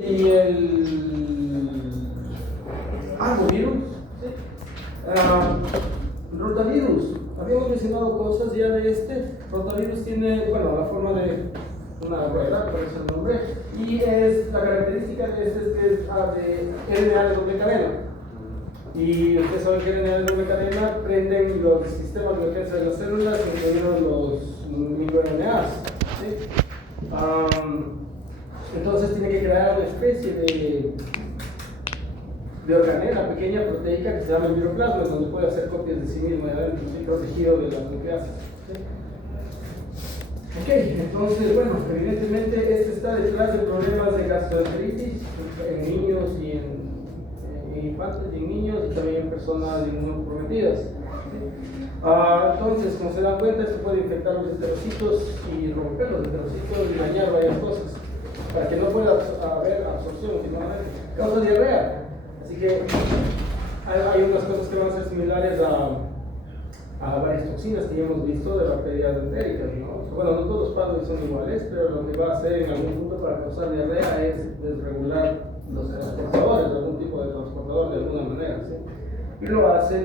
Y el arbovirus, ¿sí? Rotavirus, habíamos mencionado cosas ya de este. Rotavirus tiene, bueno, la forma de una rueda, por eso el nombre, y la característica de este es que es de RNA de doble cadena. Y ustedes saben que RNA de doble cadena prenden los sistemas de defensa de las células, incluidos los microRNAs, ¿sí? Entonces tiene que crear una especie de organela pequeña proteica que se llama el viroplasma, donde puede hacer copias de sí mismo y adentro, ¿sí? Protegido de las nucleases, ¿sí? Ok, entonces, bueno, evidentemente este está detrás de problemas de gastroenteritis en niños y en infantes y en niños y también en personas inmunocomprometidas. Entonces, como se dan cuenta, esto puede infectar los enterocitos y romper los enterocitos y dañar varias cosas para que no pueda haber absorción, sino causa diarrea. Así que hay unas cosas que van a ser similares a varias toxinas que ya hemos visto de bacterias entéricas, ¿no? Bueno, no todos los pathways son iguales, pero lo que va a hacer en algún punto para causar diarrea es desregular los transportadores, algún tipo de transportador de alguna manera, ¿sí? Y lo hace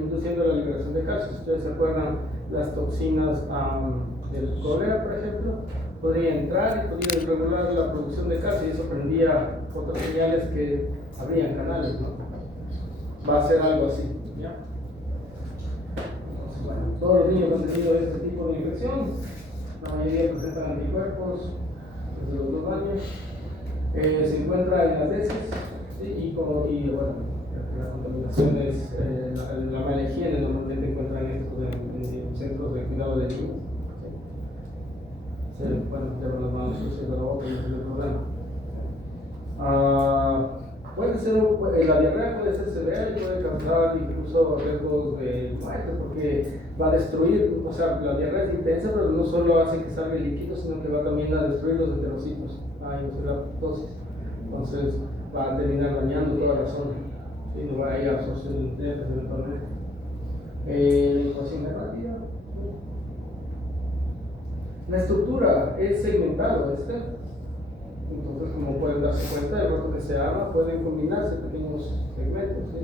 induciendo la liberación de calcio. Si ustedes se acuerdan, las toxinas del cólera, por ejemplo, podría entrar y podría desregular la producción de calcio y eso prendía otras señales que abrían canales, ¿no? Va a ser algo así, ¿ya? Entonces, bueno, todos los niños han tenido este tipo de infección, la mayoría presentan anticuerpos desde los 2 años, se encuentra en las heces, ¿sí? y bueno, la contaminación es la mala higiene, normalmente encuentran esto en centros de cuidado de niños. Bueno, llevan las manos sucias de la boca y ese es el problema. Puede ser, la diarrea puede ser severa y puede causar incluso riesgos de muerte porque va a destruir, o sea, la diarrea es intensa, pero no solo hace que salga el líquido, sino que va también a destruir los enterocitos, dosis. Entonces va a terminar dañando toda la zona, ¿sí? No va a ir a absorción de nutrientes eventualmente. Ecuación rápida. La estructura es segmentado, entonces, como pueden darse cuenta, el rato que se arma pueden combinarse pequeños segmentos, ¿sí?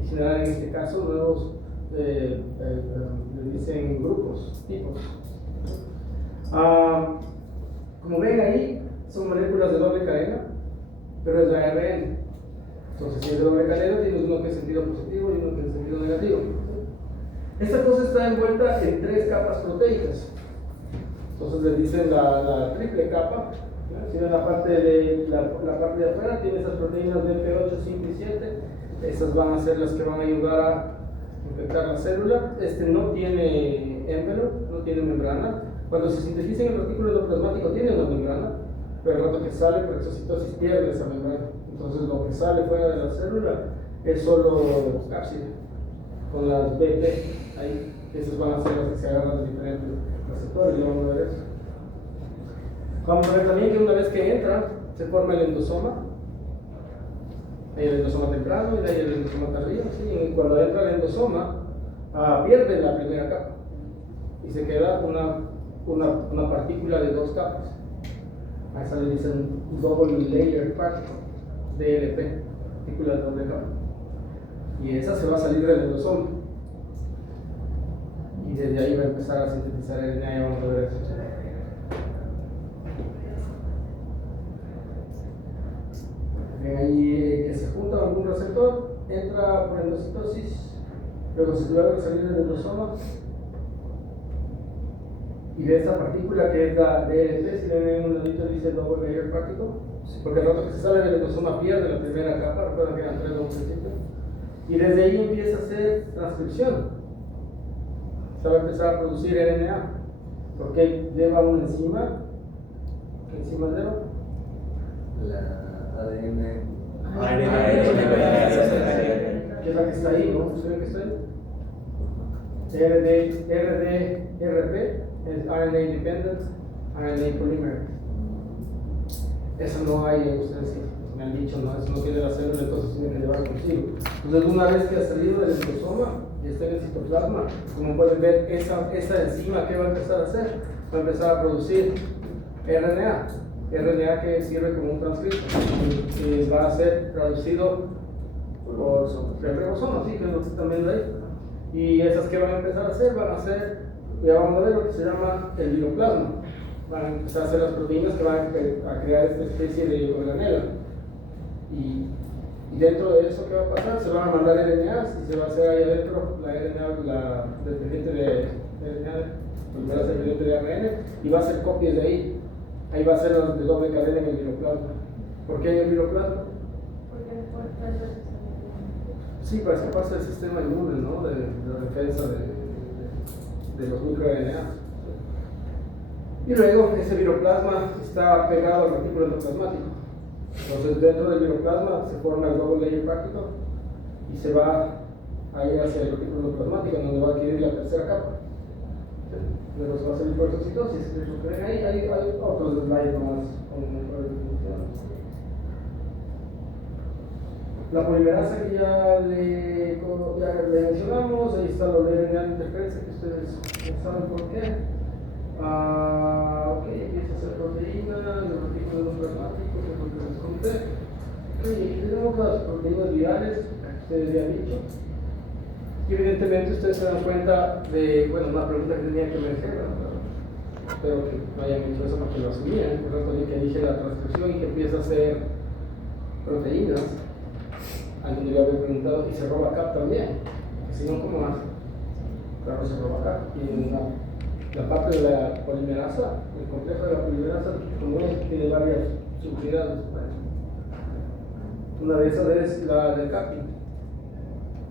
Y generar en este caso nuevos, le dicen grupos, tipos. Como ven ahí, son moléculas de doble cadena, pero es de ARN. Entonces, si es de doble cadena, tienes uno que es sentido positivo y uno que es sentido negativo. Esta cosa está envuelta en 3 capas proteicas. Entonces le dicen la triple capa. Si ven la parte de afuera, tiene esas proteínas BP8, 5 y 7. Esas van a ser las que van a ayudar a infectar la célula. No tiene envelope, no tiene membrana. Cuando se sintetiza en el retículo endoplasmático tiene una membrana, pero el rato que sale por exocitosis pierde esa membrana. Entonces lo que sale fuera de la célula es solo cápside, con las BP ahí. Esas van a ser las que se agarran de diferentes receptores, ya vamos a ver eso. Vamos a ver también que una vez que entra, se forma el endosoma. Hay el endosoma temprano y hay el endosoma tardío, ¿sí? Y cuando entra el endosoma, pierde la primera capa y se queda una partícula de 2 capas. A esa le dicen double layer particle, DLP, partícula de doble capa. Y esa se va a salir del endosoma. Y desde ahí va a empezar a sintetizar RNA y vamos a ver eso. Ven ahí que se junta a algún receptor, entra por endocitosis, luego se logra salir del endosoma y de esta partícula que es la DLT, si le ven un ladito dice double layer particle, porque el rato que se sale del endosoma pierde la primera capa, recuerden que eran 3 de un principio, y desde ahí empieza a hacer transcripción. Se va a empezar a producir RNA, porque lleva una enzima. ¿Qué enzima lleva? La ADN. Que es la que está ahí, ¿no? ¿Ustedes ven que está ahí? RDRP es RNA Dependent RNA Polymerase. Eso no hay, ustedes me han dicho, no, eso no tiene la célula, entonces tiene que llevar consigo. Entonces, una vez que ha salido del endosoma y está en el citoplasma, como pueden ver, esa enzima, ¿qué va a empezar a hacer? Va a empezar a producir RNA que sirve como un transcriptor. va a ser traducido por el ribosoma, sí, que es lo que están viendo ahí. Y esas que van a empezar a hacer, ya vamos a ver lo que se llama el viroplasma. Van a empezar a hacer las proteínas que van a crear esta especie de organela. Y dentro de eso, ¿qué va a pasar? Se van a mandar RNAs y se va a hacer ahí adentro la RNA, la dependiente de RNA, la dependiente de ARN, y va a hacer copias de ahí. Ahí va a ser las de doble cadena en el viroplasma. ¿Por qué en el viroplasma? Sí, para escaparse del sistema inmune, ¿no? De la defensa de los microRNA. Y luego ese viroplasma está pegado al retículo endoplasmático. Entonces dentro del viroplasma se forma el double layer práctico y se va a ir hacia el retículo endoplasmático, donde va a adquirir la tercera capa. Luego se va a hacer hipocitosis. Hay otros slides más con mejor definición. La polimerasa que ya le mencionamos, ahí está lo de RNA de interferencia, que ustedes ya saben por qué. Ok, empieza a hacer proteínas, el retículo endoplasmático, que es lo que les conté. Ok, aquí tenemos las proteínas virales, que ustedes ya han dicho. Y evidentemente ustedes se dan cuenta de, bueno, una pregunta que tenía que emerger, espero que no hayan hecho eso para que lo asumieran, por tanto, que elige la transcripción y que empieza a hacer proteínas. Alguien le había preguntado, y se roba CAP también, que si no, ¿cómo hace? Claro, se roba CAP. Y la parte de la polimerasa, el complejo de la polimerasa, como es, tiene varias subunidades. Una de esas es la del capping.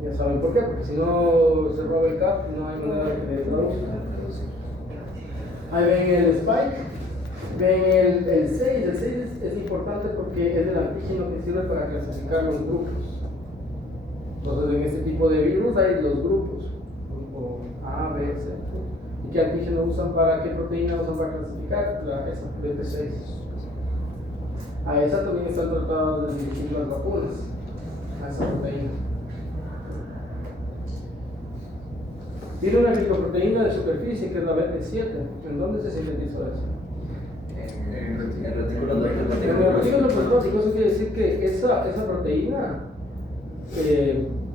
Ya saben por qué, porque si no se roba el CAP, no hay manera de traducir. Ahí ven el spike, ven el 6. El 6 es importante porque es el antígeno que sirve para clasificar los grupos. Entonces, en este tipo de virus hay los grupos, grupo A, B, C. ¿Y qué antígeno usan para qué proteína usan para clasificar? Esa, BP6. A esa también están tratadas de dirigir las vacunas, a esa proteína. Tiene una glicoproteína de superficie que es la BP7. ¿En dónde se sintetizó eso? En el retículo endoplasmático. Eso quiere decir que esa proteína,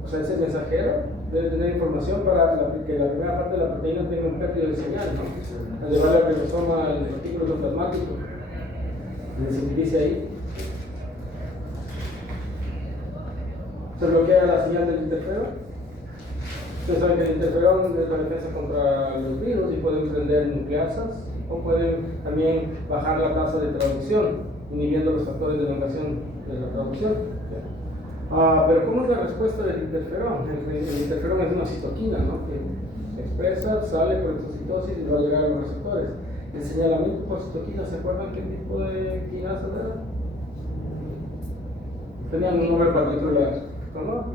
o sea, ese mensajero debe tener información para que la primera parte de la proteína tenga un pérdida de señal, ¿no? Al llevar el ribosoma al retículo endoplasmático, se sintetiza ahí. Se bloquea la señal del interferón. Ustedes saben que el interferón es la defensa contra los virus y pueden prender nucleasas o pueden también bajar la tasa de traducción, inhibiendo los factores de elongación de la traducción. Pero ¿cómo es la respuesta del interferón? El interferón es una citoquina, ¿no? Que se expresa, sale por exocitosis y va a llegar a los receptores. El señalamiento por citoquina, ¿se acuerdan qué tipo de quinasa era? Tenían un nombre particular. ¿Cómo?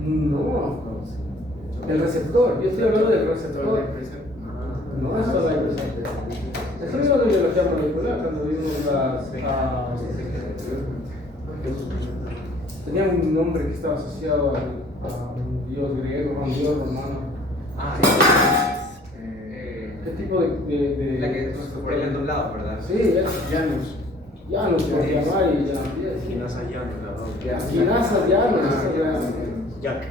No, el receptor, yo estoy hablando del receptor. No, eso es la impresión. Esto mismo de biología molecular, cuando vimos las. Tenía un nombre que estaba asociado a un dios griego, a un dios romano. ¿Qué tipo de. La que por el doblado, ¿verdad? Sí, Janus. Janus, por llamar y Janus. Quinasa Janus, Quinasa Janus. Jack.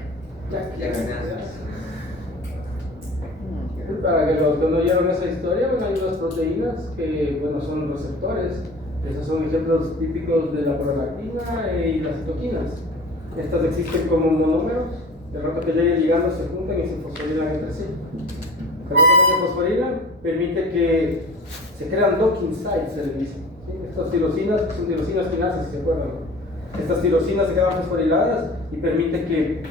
Para que los que no oyeron esa historia, bueno, hay unas proteínas que, bueno, son receptores. Esos son ejemplos típicos de la prolactina y las citoquinas. Estas existen como monómeros. De rato que lleguen llegando se juntan y se fosforilan entre sí. De rato que se fosforilan permite que se crean docking sites, se les dice. ¿Sí? Estas tirosinas son tirosinas quinasas, si se acuerdan, ¿no? Estas tirosinas se quedan fosforiladas y permite que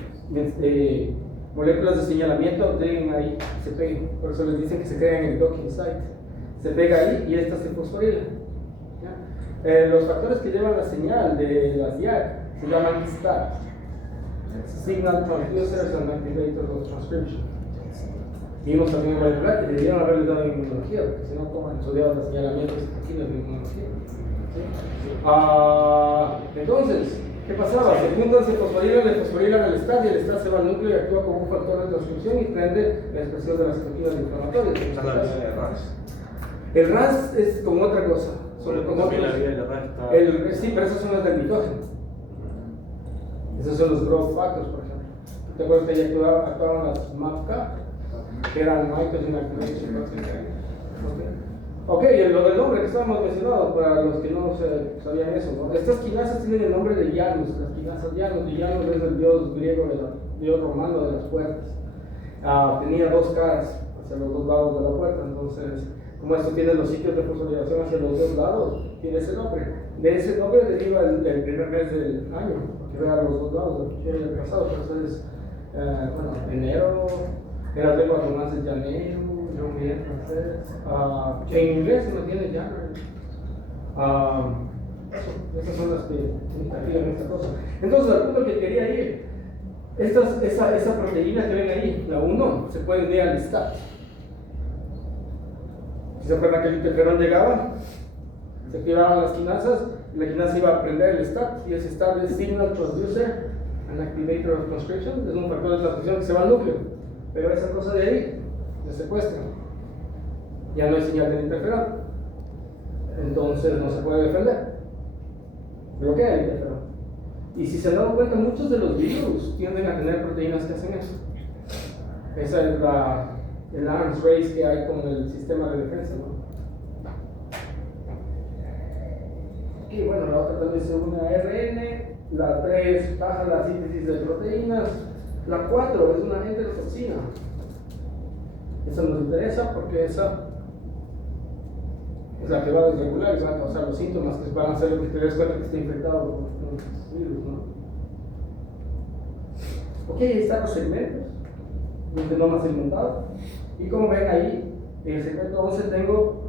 moléculas de señalamiento lleguen ahí y se peguen. Por eso les dicen que se crean en el docking site. Se pega ahí y estas se fosforilan. Los factores que llevan la señal de las YAG se llaman STAT, Signal Transducers and Activators of Transcription. Vimos también en molecular que debieron haberles dado en inmunología, porque si no, ¿cómo estudiaban los señalamientos aquí en inmunología? ¿Sí? Entonces, ¿qué pasaba? Se juntan, se fosforilan el STAT y el STAT se va al núcleo y actúa como un factor de transcripción y prende la expresión de las citoquinas inflamatorias. El RAS es como otra cosa. Sobre como También la otros- vida y la RAS está. sí, pero esas son las del nitrógeno. Esos son los growth factors, por ejemplo. ¿Te acuerdas que ya actuaban las MAPK? Que eran Nitrogen Activation Factor. Ok, lo del nombre que estábamos mencionando, para los que no sabían eso, ¿no? Estas quinasas tienen el nombre de Janus, las quinasas Janus, y Janus es el dios griego, dios romano de las puertas. Tenía dos caras hacia los dos lados de la puerta, entonces, como esto tiene los sitios de fosforilación hacia los dos lados, tiene ese nombre. De ese nombre deriva el primer mes del año, porque vea los dos lados, el pasado, entonces, bueno, enero, en las lenguas romances llanero, yo bien francés, en inglés se mantiene January. Esas son las que activan esta cosa. Entonces, al punto que quería ir, esa proteína que ven ahí, la 1, se puede dealistar. Si se acuerdan que el interferón llegaba, se activaban las quinasas, y la quinasa iba a prender el STAT, y ese STAT es Signal Transducer and Activator of Conscription, es un factor de transcripción que se va al núcleo, pero esa cosa de ahí se secuestra, ya no hay señal del interferón, entonces no se puede defender, bloquea el interferón. Y si se han dado cuenta, muchos de los virus tienden a tener proteínas que hacen eso. Esa es el arms race que hay con el sistema de defensa, ¿no? Y bueno, la otra también se une a ARN, la 3 baja la síntesis de proteínas, la 4 es una enterotoxina. Esa nos interesa porque esa es la que va a desregular y va a causar los síntomas que van a hacer que te des cuenta que está infectado por un virus, ¿no? Ok, ahí están los segmentos, los genomas segmentados. Y como ven ahí, en el segmento 11 tengo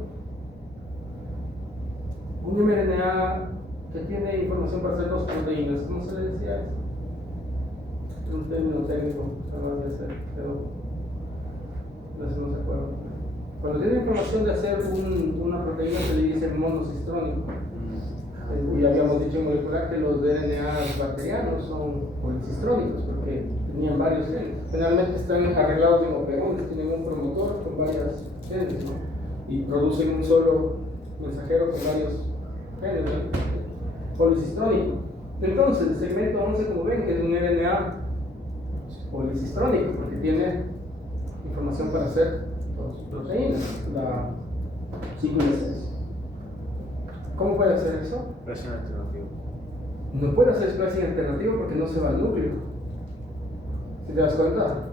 un mRNA que tiene información para hacer dos proteínas. ¿Cómo se le decía eso? Es un término técnico, pero no se acuerda. Cuando tiene información de hacer una proteína se le dice monocistrónico. Y habíamos dicho en molecular que los DNA bacterianos son policistrónicos porque tenían varios genes. Generalmente están arreglados en operones, tienen un promotor con varias genes, ¿no? Y producen un solo mensajero con varios genes, ¿no? Policistrónico. Entonces, el segmento 11, como ven, que es un RNA policistrónico porque tiene información para hacer dos proteínas, la 5 y la 6. ¿Cómo puede hacer eso? Expresión alternativa. No puede hacer splicing alternativo porque no se va al núcleo. ¿Sí te das cuenta?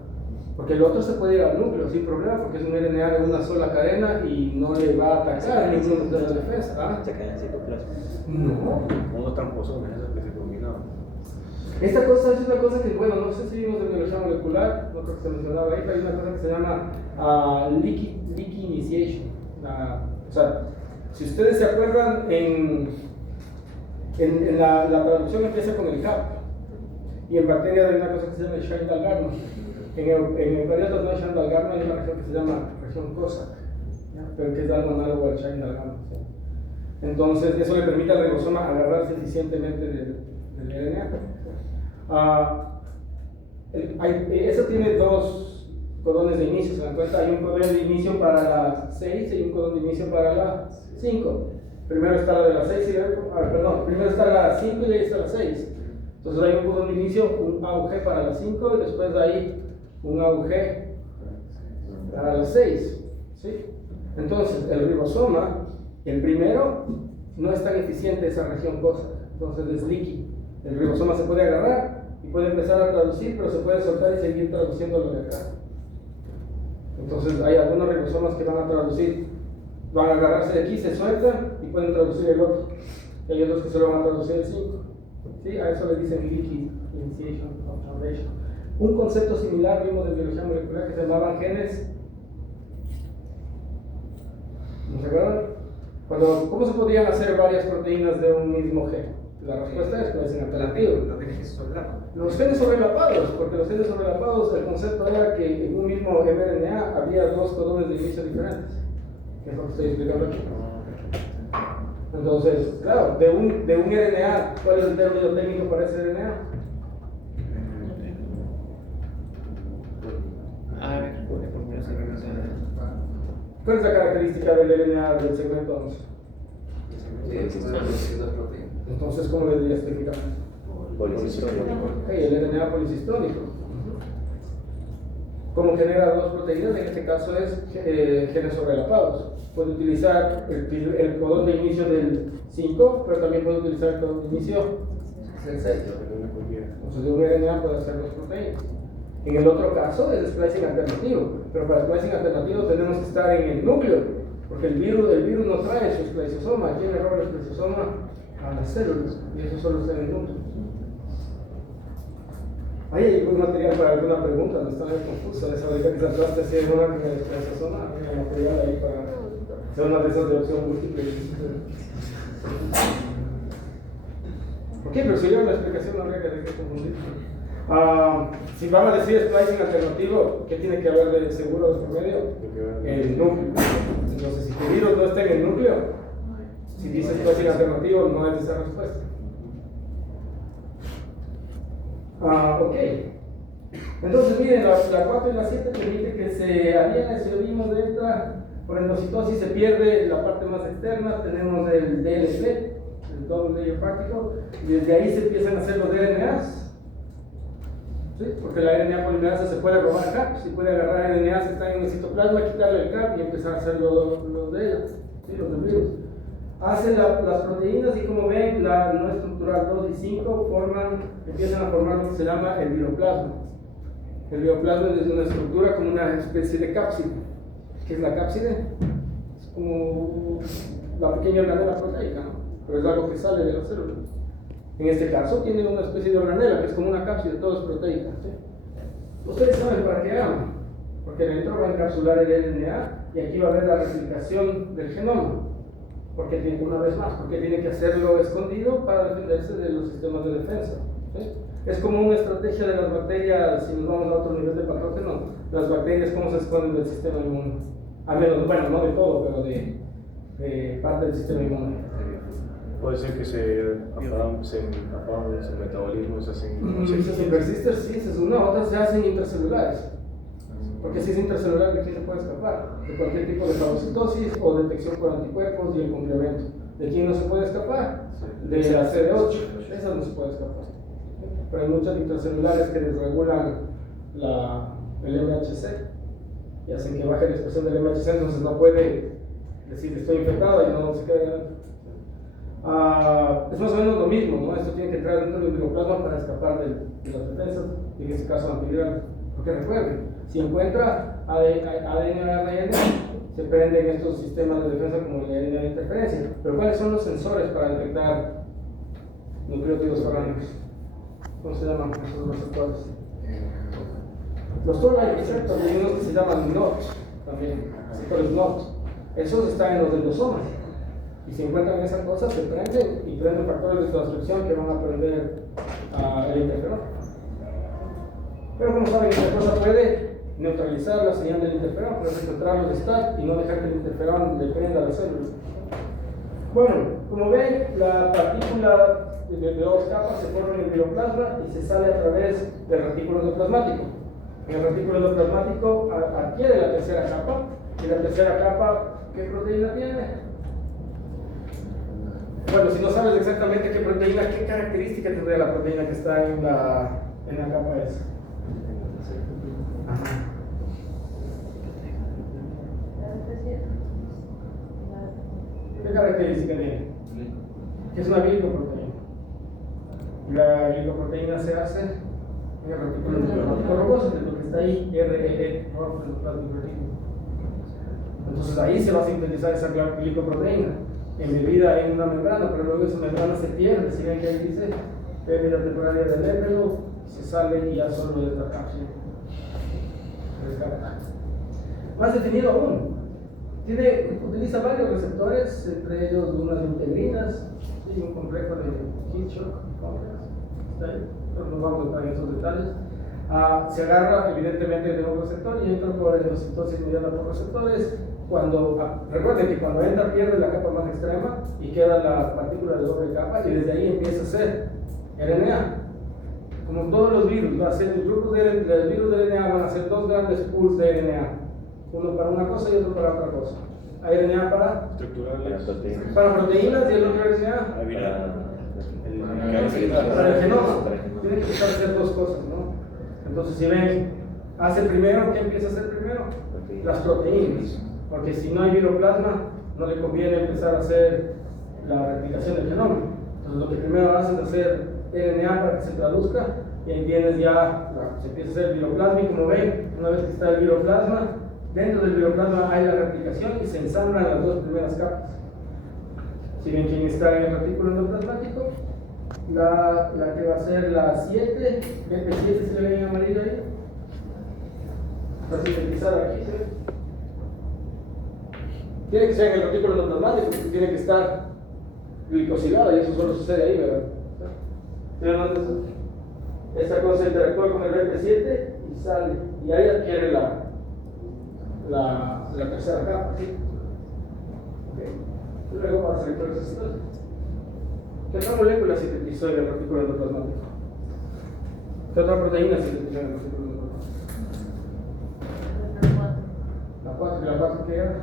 Porque el otro se puede ir al núcleo sin problema porque es un RNA de una sola cadena y no le va a atacar ninguno de las defensas. ¿Ah? Se queda en citoplasma. No. Unos tramposones, esos que se combinaban. Esta cosa es una cosa que, bueno, no sé si vimos en biología molecular, no creo que se mencionaba ahí, pero hay una cosa que se llama leaky initiation. O sea, si ustedes se acuerdan, en la traducción empieza con el CAP, y en bacteria hay una cosa que se llama Shine-Dalgarno. En eucariotas no hay Shine-Dalgarno, hay una región que se llama región Cossack, pero que es algo análogo al Shine-Dalgarno. ¿Sí? Entonces, eso le permite al ribosoma agarrarse eficientemente del RNA. Eso tiene dos codones de inicio, ¿se dan cuenta? Hay un codón de inicio para la 6 y un codón de inicio para la 5. Primero está la de la 6 primero está la 5 y ahí está la 6. Entonces hay un codón de inicio, un AUG para la 5 y después de ahí un AUG para la 6. ¿Sí? Entonces el ribosoma, el primero, no es tan eficiente esa región cosa, entonces es leaky. El ribosoma se puede agarrar y puede empezar a traducir, pero se puede soltar y seguir traduciendo lo de acá. Entonces hay algunos ribosomas que van a traducir, van a agarrarse de aquí, se sueltan y pueden traducir el otro. Y hay otros que solo van a traducir el 5. ¿Sí? A eso le dicen leaky initiation of translation. Un concepto similar vimos en biología molecular que se llamaban genes. ¿No se acuerdan? ¿Cómo se podían hacer varias proteínas de un mismo gen? La respuesta es splicing alternativo. Los genes soldados. Los genes sobrelapados, porque los genes sobrelapados, el concepto era que en un mismo mRNA había dos codones de inicio diferentes, que es lo que estoy explicando aquí. Entonces, claro, de un RNA, ¿cuál es el término técnico para ese RNA? ¿Cuál es la característica del RNA del segmento 11? Entonces, ¿cómo le dirías técnicamente? Policistónico. Ok, el RNA policistónico. Como genera dos proteínas, en este caso es genes sobrelapados. Puede utilizar el codón de inicio del 5, pero también puede utilizar el codón de inicio del 6. Entonces, de un RNA puede hacer dos proteínas. En el otro caso es splicing alternativo, pero para splicing alternativo tenemos que estar en el núcleo, porque el virus no trae su espliciosoma. ¿Quién le roba el espliciosoma? A las células, y eso solo está en el núcleo. Ahí hay algún material para alguna pregunta, no está muy confusa esa de que trataste si es una que me espliciosoma, hay material ahí para hacer una de esas de opción múltiple. Ok, pero si yo la explicación no habría que confundir. Si vamos a decir splicing alternativo, ¿qué tiene que haber de seguro de por medio? El núcleo. Entonces, si tu virus no está en el núcleo, si dice splicing alternativo, no es esa respuesta. Ok. Entonces, miren, la 4 y la 7 permite que se aliene, si oímos delta, por endocitosis se pierde la parte más externa, tenemos el DLP, el double layer particle, y desde ahí se empiezan a hacer los RNAs. ¿Sí? Porque la RNA polimerasa se puede robar CAP, si puede agarrar RNAs que están en el citoplasma, quitarle el CAP y empezar a hacer los de ella, ¿sí? Los del virus. Hacen las proteínas y como ven, la no estructural 2 y 5 empiezan a formar lo que se llama el bioplasma. El bioplasma es una estructura como una especie de cápside. ¿Qué es la cápside? Es como la pequeña organela proteica, ¿no? Pero es algo que sale de la célula. En este caso tiene una especie de organela que es como una cápside, todo es proteica. ¿Sí? Ustedes saben para qué hagan, porque dentro va a encapsular el RNA y aquí va a haber la replicación del genoma. Porque tiene, una vez más, porque tiene que hacerlo escondido para defenderse de los sistemas de defensa. ¿Sí? Es como una estrategia de las bacterias, si nos vamos a otro nivel de patógeno, las bacterias cómo se esconden del sistema inmune. Al menos, bueno, no de todo, pero de parte del sistema inmune. Puede ser que se apagan su metabolismo, se hacen. Sin resistor, sí, esa es una. Otras se hacen intracelulares. Porque si es intracelular, ¿de quién se puede escapar? De cualquier tipo de fagocitosis o detección por anticuerpos y el complemento. ¿De quién no se puede escapar? De la CD8. Esa no se puede escapar. Pero hay muchas intracelulares que desregulan el MHC y hacen que baje la expresión del MHC, entonces no puede decir estoy infectado y no se queda. Es más o menos lo mismo, ¿no? Esto tiene que entrar dentro del bioplasma para escapar de las defensas, y en este caso antivirales. Porque recuerden, si encuentra ADN o ARN, se prenden estos sistemas de defensa como el ADN de interferencia. Pero ¿cuáles son los sensores para detectar nucleótidos foráneos? ¿Cómo se llaman esos receptores? Los toll-like receptors, hay unos que se llaman NOT también, receptores NOT. Esos están en los endosomas. Y si encuentran esa cosa, se prenden y prenden factores de transcripción que van a prender el interferón. Pero como saben, esta cosa puede neutralizar la señal del interferón, pero encontrarlo de estar y no dejar que el interferón le prenda a la célula. Bueno, como ven, la partícula de dos capas se forma en el bioplasma y se sale a través del retículo endoplasmático. En el retículo endoplasmático adquiere la tercera capa, y la tercera capa, ¿qué proteína tiene? Bueno, si no sabes exactamente qué proteína, ¿qué característica tendría la proteína que está en la capa esa? Ajá. ¿Qué característica tiene? Es una glicoproteína. La glicoproteína se hace en el retículo endoplasmático rugoso, que es lo que está ahí, REE, entonces ahí se va a sintetizar esa glicoproteína, embebida en una membrana, pero luego esa membrana se pierde. Si ven que ahí dice pérdida temporaria del embrio, se sale y ya solo es la cápsula. Más definido aún, utiliza varios receptores, entre ellos unas integrinas y un complejo de Hitchcock complex. No nos vamos a entrar en esos detalles. Se agarra evidentemente de un receptor y entra por endocitosis mediada por receptores. Recuerden que cuando entra pierde la capa más extrema y queda la partícula de doble capa, y desde ahí empieza a ser RNA. Como todos los virus, los grupos del virus de RNA van a ser dos grandes pools de RNA. Uno para una cosa y otro para otra cosa. Hay RNA para Estructurales. proteínas y el otro RNA para el genoma. Tienen que hacer dos cosas, ¿no? Entonces, si ven, hace primero, ¿qué empieza a hacer primero? Las proteínas. Porque si no hay viroplasma, no le conviene empezar a hacer la replicación del genoma. Entonces, lo que primero hacen es hacer RNA para que se traduzca, y ahí tienes ya, se empieza a hacer el viroplasma, y como ven, una vez que está el viroplasma, dentro del viroplasma hay la replicación y se ensamblan las dos primeras capas. Si ven quién está en el retículo endoplasmático, la que va a ser la 7, BP7 se le ve en amarillo ahí, para sintetizar aquí, ¿sí? Tiene que ser en el retículo endoplasmático, porque tiene que estar glicosilada, y eso solo sucede ahí, ¿verdad? ¿Sí ven dónde está? Esta cosa interactúa con el BP7 y sale, y ahí adquiere la tercera capa, ¿sí? Okay. Luego va a salir por esa situación. ¿Qué otra molécula sintetizó en el retículo endoplasmático? ¿Qué otra proteína sintetizó en el retículo endoplasmático? La 4. ¿Y la 4 qué era?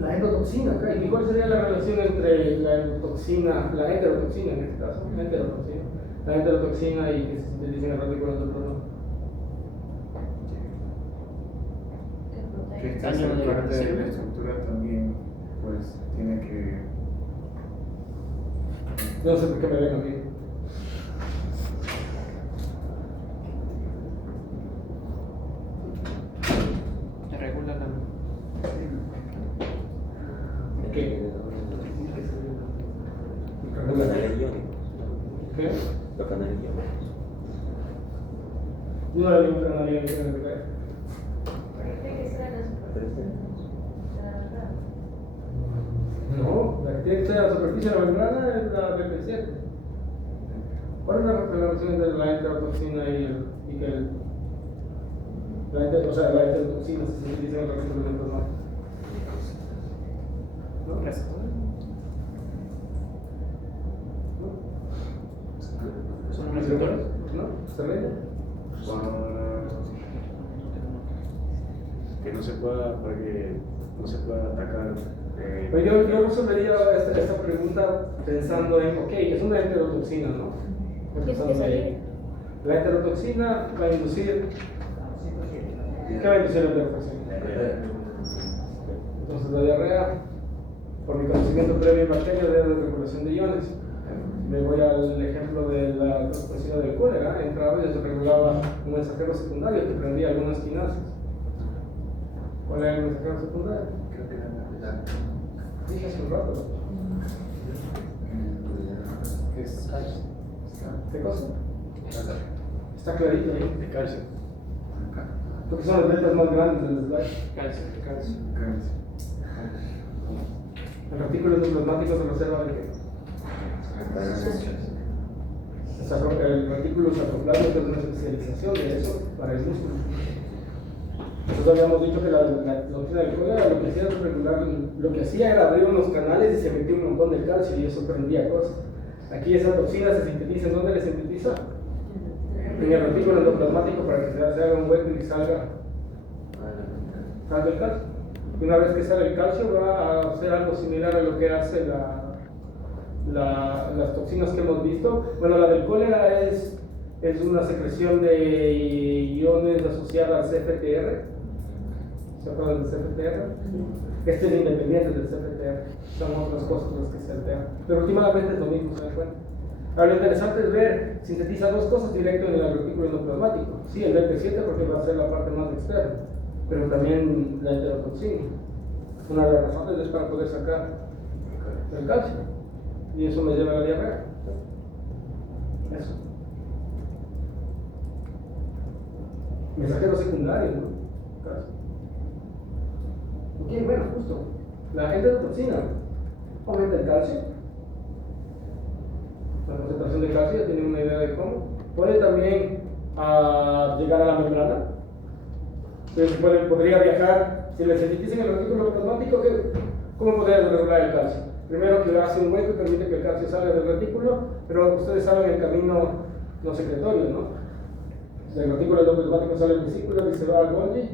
La endotoxina. ¿Y cuál sería la relación entre la endotoxina, la enterotoxina en este caso? La enterotoxina y que se sintetiza en el retículo endoplasmático. Que esta parte de la estructura también, pues, tiene que... No sé por qué me ven a mí. Te regula la... ¿Qué? Los canales iónicos. ¿Qué? Los canales iónicos. Yo no le digo que nadie me quiera ver. No, la que tiene que ser a la superficie de la membrana es la BP7. ¿Cuál es la relación entre la enterotoxina y que la enterotoxina se sintetiza en el retículo endoplasmático? ¿Son receptores? ¿No? ¿Se ven? Que no se pueda, para que no se pueda atacar. Pues yo resolvería esta pregunta pensando en, ok, es una enterotoxina, ¿no? Empezando de ahí. La enterotoxina va a inducir. ¿Qué va a inducir la enterotoxina? Entonces, la diarrea, por mi conocimiento previo en bacterias, es la regulación de iones. Me voy al ejemplo de la transmisión del cólera. Entraba y se regulaba un mensajero secundario que prendía algunas quinasas. ¿Cuál era el mensajero secundario? Creo que era la... Dije hace un rato. ¿Qué cosa? Está clarito ahí. De calcio. Porque son las letras más grandes del slide. Calcio. El retículo endoplasmático se reserva de qué? El retículo sarcoplasmático es una especialización de eso para el músculo. Nosotros habíamos dicho que la toxina del cólera lo que hacía era regular, lo que hacía era abrir unos canales y se metía un montón de calcio y eso prendía cosas. Aquí esa toxina se sintetiza, ¿en dónde se sintetiza? En el retículo endoplasmático para que se haga un hueco y salga el calcio. Y una vez que sale el calcio va a hacer algo similar a lo que hace las toxinas que hemos visto. Bueno, la del cólera es una secreción de iones asociada al CFTR. ¿Se acuerdan del CFTR? Este es independiente del CFTR. Son otras cosas las que se alteran. Pero últimamente es lo mismo, ¿se dan cuenta? Ahora, lo interesante es ver, sintetiza dos cosas directo en el retículo endoplasmático. Sí, el BP7 porque va a ser la parte más externa, pero también la enterotoxina. Una de las razones es para poder sacar el calcio. Y eso me lleva a la diarrea. Eso. Mensajero secundario, ¿no? Calcio. Ok, bueno, justo. La enterotoxina aumenta el calcio. La concentración de calcio, ya tienen una idea de cómo. Puede también llegar a la membrana. Entonces podría viajar, si le sintetizan el retículo plasmático, ¿cómo podría regular el calcio? Primero que hace un hueco y permite que el calcio salga del retículo, pero ustedes saben el camino no secretorio, ¿no? Del retículo endoplasmático sale el vesícula y se va a Golgi.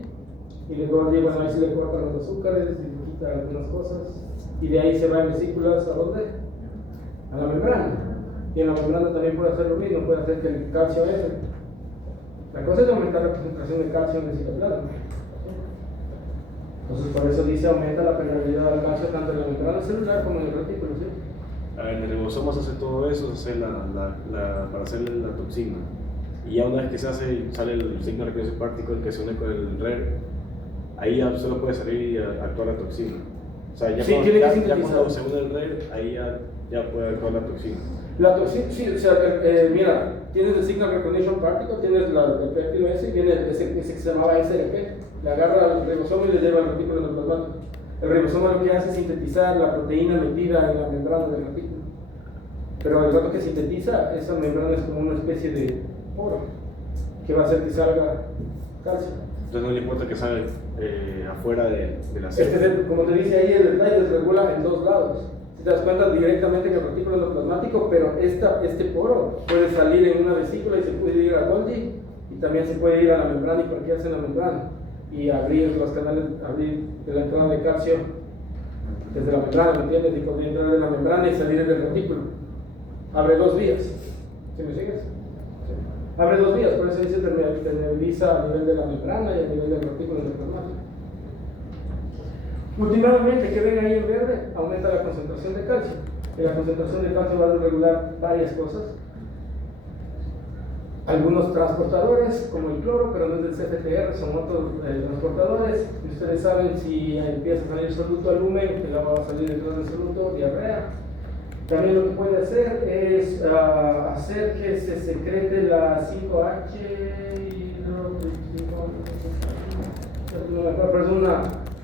Y de Golgi, bueno, ahí se le cortan los azúcares, se le quita algunas cosas. Y de ahí se va en vesículas, ¿a dónde? A la membrana. Y en la membrana también puede hacer lo mismo, puede hacer que el calcio entre. La cosa es aumentar la concentración de calcio en el citoplasma. Entonces, por eso dice aumenta la permeabilidad del calcio tanto en la membrana celular como en el retículo, ¿sí? En el ribosoma se hace todo eso, se hace para hacerle la toxina. Y ya una vez que se hace, sale el signal recognition particle que se une con el RER, ahí ya solo puede salir y actuar la toxina. O sea, ya, Sí, cuando, tiene que ya sintetizar. cuando se une el RER, ahí ya puede actuar la toxina. La toxina, sí, o sea, mira, tienes el signal recognition particle, tienes el péptido ese, y viene ese que se llamaba SRP, le agarra al ribosoma y le lleva al retículo endoplasmático. El ribosoma lo que hace es sintetizar la proteína metida en la membrana del retículo. Pero el rato que sintetiza, esa membrana es como una especie de poro que va a hacer que salga calcio. Entonces no le importa que salga afuera de la célula. Como te dice ahí, el detalle se regula en dos lados. Si te das cuenta directamente en el retículo endoplasmático, pero este poro puede salir en una vesícula y se puede ir a Golgi y también se puede ir a la membrana y parquearse en la membrana y abrir los canales, abrir de la entrada de calcio desde la membrana, ¿me entiendes? Y podría entrar en la membrana y salir del retículo. Abre dos vías. ¿Sí me sigues? Sí. Abre dos vías, por eso dice permeabiliza a nivel de la membrana y a nivel del retículo endoplasmático. Últimamente, que ven ahí en verde, aumenta la concentración de calcio. Y la concentración de calcio va a regular varias cosas. Algunos transportadores, como el cloro, pero no es del CFTR, son otros transportadores. Y ustedes saben, si empieza a salir soluto al lumen, el agua va a salir detrás del soluto, diarrea. También lo que puede hacer es hacer que se secrete la 5H, pero es una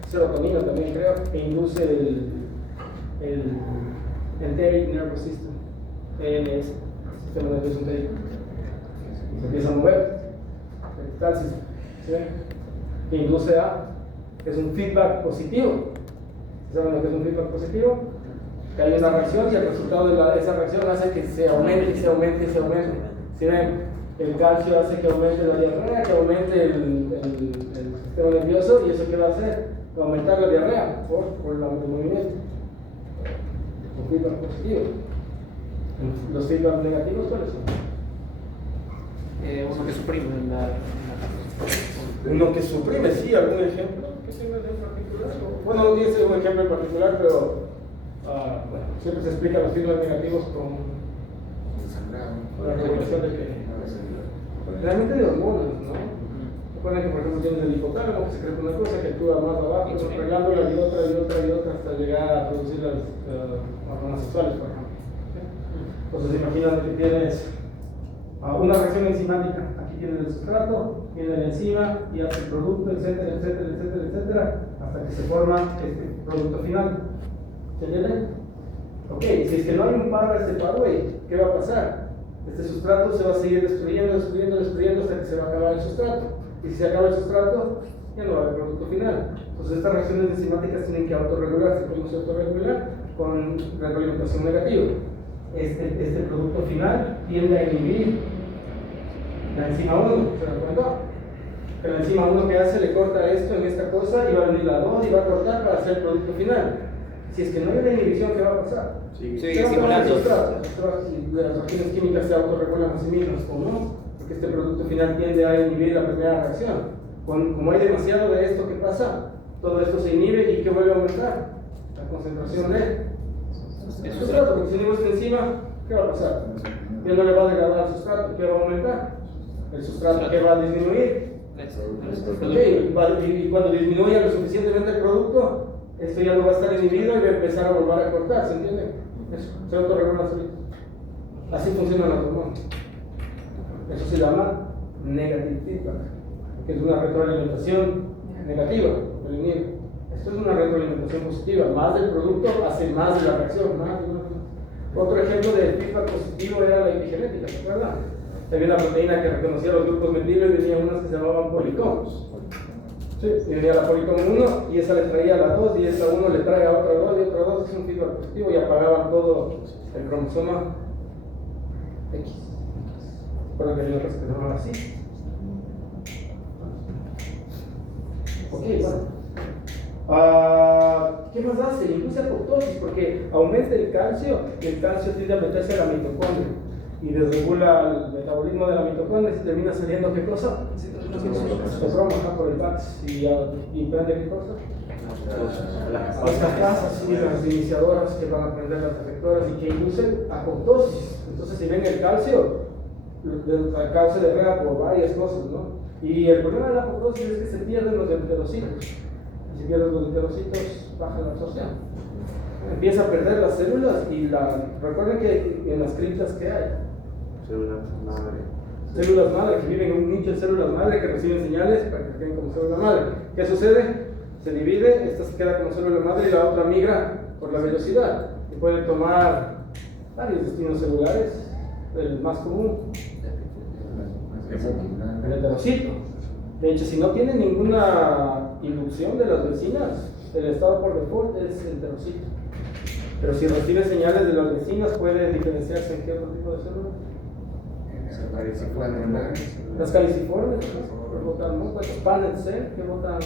serotonina también creo, que induce el enteric nervous system, ENS, sistema nervioso entérico. Se empieza a mover, el calcio, ¿sí? Que induce es un feedback positivo. ¿Saben lo que es un feedback positivo? Que hay una reacción y el resultado de esa reacción hace que se aumente y se aumente y se aumente. ¿Sí ven? El calcio hace que aumente la diarrea, que aumente el sistema nervioso, y eso ¿qué va a hacer? Va a aumentar la diarrea por el movimiento. Un feedback positivo. Los feedback negativos, ¿cuáles son? Uno que suprime Uno que suprime, sí, algún ejemplo que tenga en particular. Bueno, no tiene un ejemplo en particular, pero bueno, siempre se explica los feedback negativos con la regulación de que realmente de hormonas, ¿no? Recuerden que por ejemplo tienes el hipotálamo que secreta una cosa que actúa más abajo, arreglándola y otra y otra y otra hasta llegar a producir las hormonas sexuales, por ejemplo. Entonces imagínate que tienes una reacción enzimática, aquí tienes el sustrato, viene la enzima y hace el producto, etcétera, etcétera, etcétera, etcétera, hasta que se forma este producto final. ¿Se entiende? Ok, si es que no hay un par de este pathway, ¿qué va a pasar? Este sustrato se va a seguir destruyendo hasta que se va a acabar el sustrato. Y si se acaba el sustrato, ya no va a haber producto final. Entonces estas reacciones enzimáticas tienen que autorregularse. ¿Cómo se autorregular? Con retroalimentación negativa. Este producto final tiende a inhibir la enzima 1, ¿se dan cuenta? Que la enzima 1 que hace le corta esto en esta cosa y va a venir la 2 y va a cortar para hacer el producto final. Si es que no hay una inhibición, ¿qué va a pasar? Sigue estimulando. Las reacciones químicas se autorregulan a sí mismas o no, porque este producto final tiende a inhibir la primera reacción. Como hay demasiado de esto que pasa, todo esto se inhibe y ¿qué vuelve a aumentar? La concentración de sustrato, porque si inhibimos esta enzima, ¿qué va a pasar? Ya no le va a degradar al sustrato, ¿qué va a aumentar? El sustrato que va a disminuir. Y cuando disminuya lo suficientemente el producto, esto ya no va a estar inhibido y va a empezar a volver a cortar, ¿se entiende? Eso, se autorregula solito. Así funcionan las hormonas. Eso se llama negative feedback, que es una retroalimentación negativa del inhibido. Esto es una retroalimentación positiva, más del producto hace más de la reacción, más. Otro ejemplo de feedback positivo era la epigenética, ¿se acuerdan? Había una proteína que reconocía los grupos metilos y venía unas que se llamaban policomos. Sí, y venía la policom 1 y esa le traía a la 2 y esa 1 le trae a otra 2 y otra 2, es un feedback positivo y apagaban todo el cromosoma X. Recuerden que hay otras que se llaman así. Ok, bueno. ¿Qué más hace? Induce apoptosis porque aumenta el calcio tiende a meterse a la mitocondria y desregula el metabolismo de la mitocondria y termina saliendo ¿qué cosa? Se por el VAX y prende ¿qué cosa? Las casas, sí, las iniciadoras que van a prender las efectoras y que inducen apoptosis. Entonces, si ven el calcio derrega por varias cosas, ¿no? Y el problema de la apoptosis es que se pierden los enterocitos. Si pierden los enterocitos, baja la absorción. Empieza a perder las células y recuerden que en las criptas que hay células madre que viven en un nicho de células madre que reciben señales para que queden como célula madre. ¿Qué sucede? Se divide, esta se queda como célula madre y la otra migra por la velocidad y puede tomar varios destinos celulares. El más común, el enterocito. De hecho, si no tiene ninguna inducción de las vecinas, el estado por default es enterocito. Pero si recibe señales de las vecinas, puede diferenciarse en qué otro tipo de célula. Las caliciformes, que botan los panel cell, que botan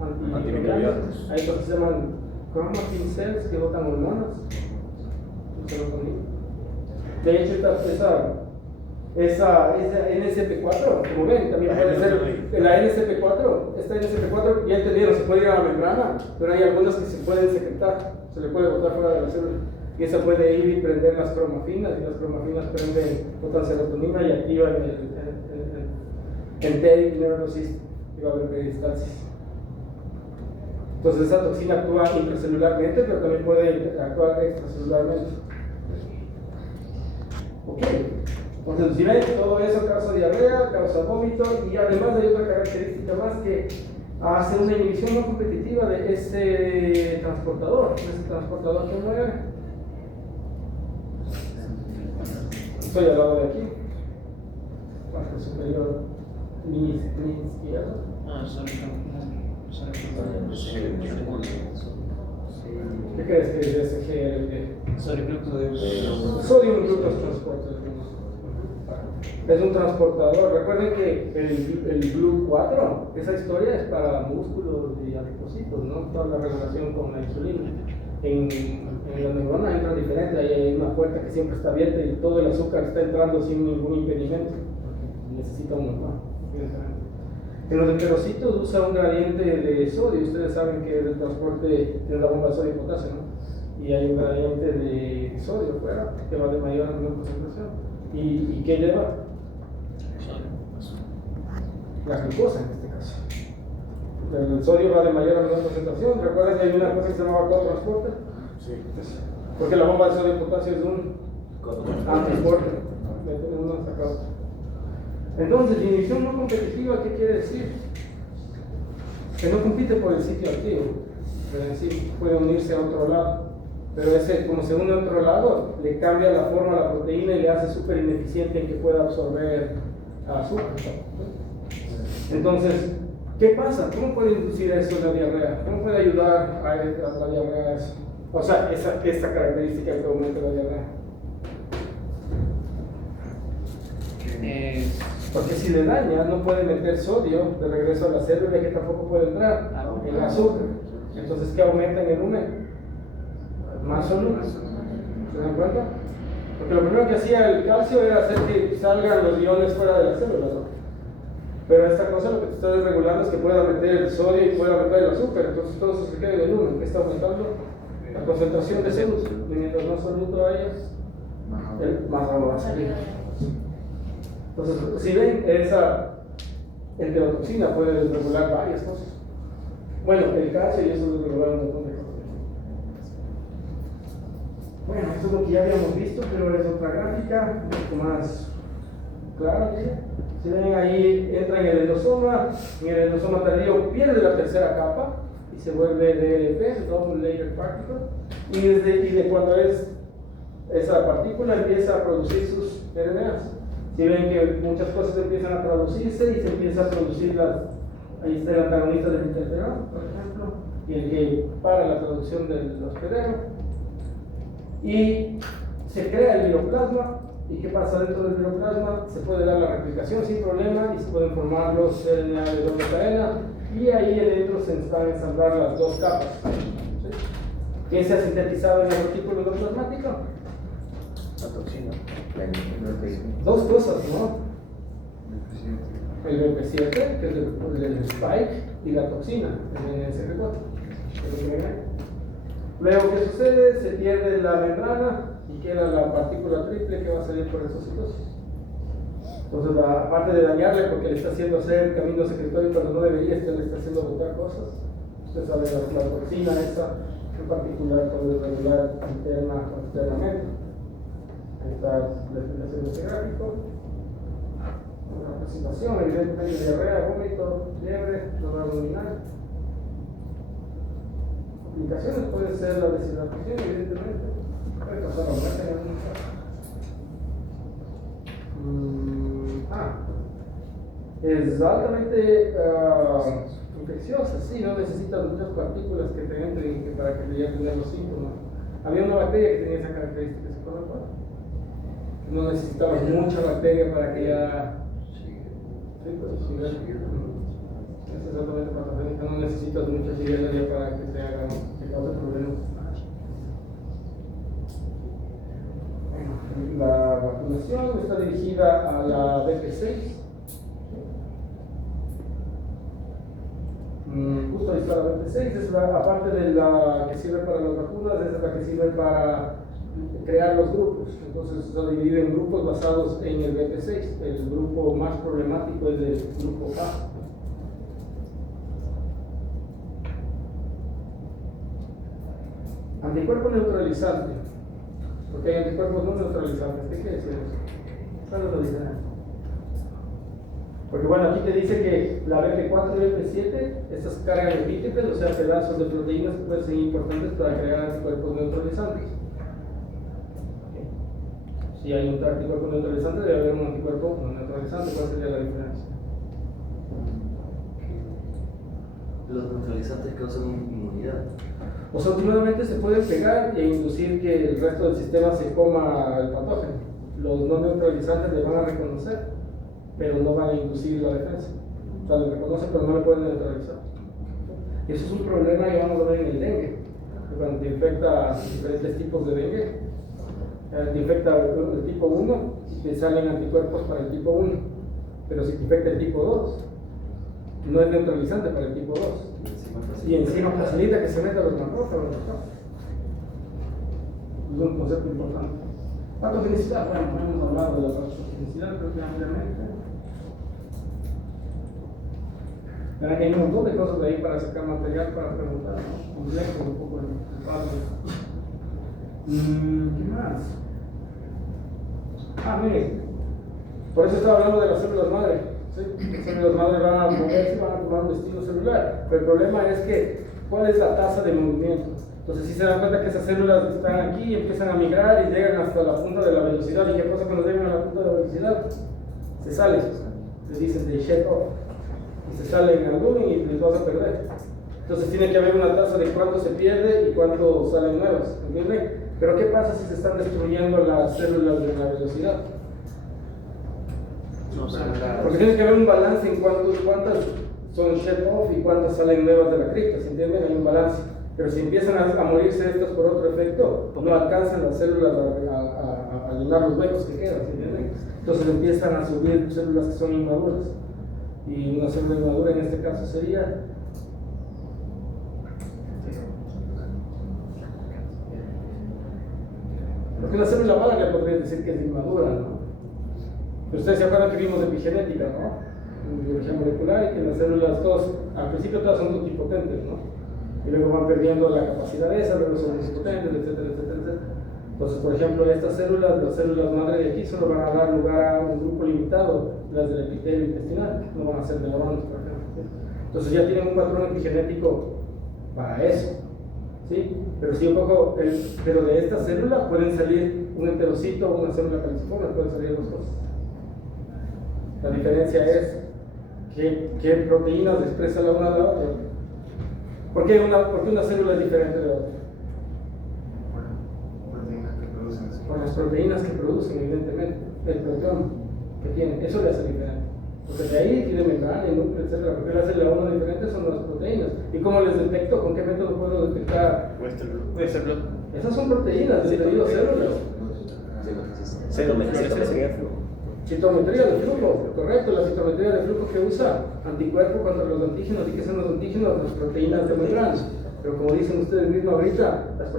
antimicrobianos. Hay otros que se llaman chromatin cells, que botan hormonas. De hecho, esa NSP4, como ven, también puede ser la NSP4. Esta NSP4 ya entendieron, se puede ir a la membrana, pero hay algunas que se pueden secretar, se le puede botar fuera de la célula. Y esa puede ir y prender las cromafinas, y las cromafinas botan serotonina y activan el enteric nervous system, y va a haber peristalsis. Entonces, esa toxina actúa intracelularmente, pero también puede actuar extracelularmente. Ok, entonces si ven, todo eso causa diarrea, causa vómito y además hay otra característica más que hace una inhibición no competitiva de ese transportador que muere. Estoy al lado de aquí, parte superior izquierdo. ¿Qué crees que es SGLT? Sodium glucose transporter. Es un transportador. Recuerden que el GLU4, esa historia es para músculos y adipocitos, ¿no? Toda la relación con la insulina. En la neurona entra diferente, ahí hay una puerta que siempre está abierta y todo el azúcar está entrando sin ningún impedimento. Necesita un normal. En los enterocitos usa un gradiente de sodio. Ustedes saben que el transporte tiene la bomba de sodio y potasio, ¿no? Y hay un gradiente de sodio fuera que va de mayor a menor concentración. ¿Y qué lleva? La glucosa en este caso. El sodio va de mayor a menor concentración. ¿Recuerdan que hay una cosa que se llama cotransporter? Sí. Porque la bomba de sodio y potasio es un transporter. Uno saca otro. Entonces, inhibición no competitiva, ¿qué quiere decir? Que no compite por el sitio activo. Es decir, puede unirse a otro lado. Pero ese, como se une a otro lado, le cambia la forma a la proteína y le hace súper ineficiente en que pueda absorber azúcar. Entonces, ¿qué pasa? ¿Cómo puede inducir eso la diarrea? ¿Cómo puede ayudar a la diarrea eso? O sea, esta característica que aumenta la diarrea. Porque si le daña, no puede meter sodio de regreso a la célula que tampoco puede entrar el azúcar. Entonces, ¿qué aumenta en el lumen? Más soluble. ¿Se dan cuenta? Porque lo primero que hacía el calcio era hacer que salgan los iones fuera de la célula, ¿no? Pero esta cosa lo que te está desregulando es que pueda meter el sodio y pueda meter el azúcar. Entonces todo eso se queda en el lumen, que está aumentando la concentración de células. Y mientras más soluto haya, más agua va a salir. Entonces, si ven, esa enterotoxina puede desregular varias cosas. Bueno, el calcio y eso desregula un montón de cosas. Bueno, esto es lo que ya habíamos visto, pero es otra gráfica, un poco más clara. Si ven ahí, entra en el endosoma tardío pierde la tercera capa y se vuelve DLP, Double Layer Particle. Y de cuando esa partícula empieza a producir sus RNAs. Si ven que muchas cosas empiezan a traducirse y se empieza a producir ahí está el antagonista del interferón, por ejemplo, y el que para la producción del hospedero. Y se crea el viroplasma. ¿Y qué pasa dentro del viroplasma? Se puede dar la replicación sin problema y se pueden formar los RNA de doble cadena y ahí dentro se van a ensamblar las dos capas. ¿Sí? ¿Qué se ha sintetizado en el retículo endoplasmático? La toxina. Dos cosas, ¿no? El BP7, que es el spike, y la toxina, el NSR4. Luego, ¿qué sucede? Se pierde la membrana y queda la partícula triple que va a salir por exocitosis. Entonces, aparte de dañarle porque le está haciendo hacer camino secretorio cuando no debería, le está haciendo botar cosas. Usted sabe, la toxina esa en particular puede regular interna o externamente. Ahí está la explicación de este gráfico. Una presentación, evidentemente diarrea, vómito, fiebre, dolor abdominal. Complicaciones puede ser la deshidratación, evidentemente. Puede causar la muerte en algunos casos. Es altamente infecciosa, sí, no necesitas muchas partículas que te entren para que te lleguen a tener los síntomas. Había una bacteria que tenía esa característica, ¿se acuerdan cuál? No necesitabas mucha bacteria para que ya... Sí, pues sí, es exactamente patogénica, no necesitas mucha shigella ya para que te haga, que cause problemas. La vacunación está dirigida a la BP6. Justo ahí está la BP6, es la, aparte de la que sirve para las vacunas, es la que sirve para crear los grupos. Entonces está dividido en grupos basados en el BP6. El grupo más problemático es el grupo A. Anticuerpo neutralizante. Porque hay anticuerpos no neutralizantes. ¿Qué quiere decir eso? ¿Cuál es la diferencia? Porque bueno, aquí te dice que la BP4 y BP7, estas cargan epítopes, o sea, pedazos de proteínas que pueden ser importantes para crear anticuerpos neutralizantes. Si hay un anticuerpo neutralizante, debe haber un anticuerpo no neutralizante. ¿Cuál sería la diferencia? Los neutralizantes causan inmunidad. O sea, últimamente se puede pegar e inducir que el resto del sistema se coma el patógeno. Los no neutralizantes le van a reconocer, pero no van a inducir la defensa. O sea, le reconocen, pero no le pueden neutralizar. Y eso es un problema que vamos a ver en el dengue. Cuando te infecta diferentes tipos de dengue, te infecta el tipo 1 y te salen anticuerpos para el tipo 1. Pero si te infecta el tipo 2, no es neutralizante para el tipo 2. Y encima facilita que se meta los macrófagos. Es un concepto importante. Patogenicidad, bueno, hemos hablado de la patogenicidad, creo que ampliamente. Hay un montón de cosas de ahí para sacar material para preguntar, ¿no? Complejo, un poco el padre. ¿Qué más? Miren, por eso estaba hablando de las células madre. ¿Sí? Las células madre van a moverse, van a tomar un destino celular. Pero el problema es que, ¿cuál es la tasa de movimiento? Entonces, si se dan cuenta que esas células están aquí y empiezan a migrar y llegan hasta la punta de la velocidad. ¿Y qué pasa cuando llegan a la punta de la velocidad? Se salen. Les dicen de shut off. Y se salen al looping y les vas a perder. Entonces, tiene que haber una tasa de cuánto se pierde y cuánto salen nuevas. ¿Entienden? Pero, ¿qué pasa si se están destruyendo las células de la velocidad? Porque tiene que haber un balance en cuántas son shut off y cuántas salen nuevas de la cripta. ¿Se entienden? Hay un balance. Pero si empiezan a morirse estas por otro efecto, no alcanzan las células a llenar los huecos que quedan, ¿entienden? Entonces empiezan a subir células que son inmaduras. Y una célula inmadura en este caso sería... Porque una célula madre le podría decir que es inmadura, ¿no? Pero ustedes se acuerdan que vimos epigenética, ¿no? Biología molecular, y que las células todas, al principio todas son totipotentes, ¿no? Y luego van perdiendo la capacidad esa, luego son multipotentes, etcétera, etcétera, etcétera. Entonces, por ejemplo, estas células, las células madre de aquí, solo van a dar lugar a un grupo limitado, las del epitelio intestinal, que no van a ser neuronas, por ejemplo. Entonces ya tienen un patrón epigenético para eso, ¿sí? Pero si yo cojo, pero de esta célula pueden salir un enterocito o una célula calciforme, pueden salir dos cosas. La diferencia es qué proteínas expresa la una de la otra. ¿Por qué una célula es diferente de la otra? Por las proteínas que producen, evidentemente, el proteón que tiene, eso le hace diferente. Porque de ahí tiene membrana y núcleo, etcétera. Porque las de la 1 diferentes son las proteínas. ¿Y cómo les detecto? ¿Con qué método puedo detectar? Western blot. Esas son proteínas, yo te digo células. Citometría de flujo, correcto, la citometría de flujo que usa anticuerpo contra los antígenos. ¿Y qué son los antígenos? Las proteínas de membrana. Pero como dicen ustedes mismos ahorita, las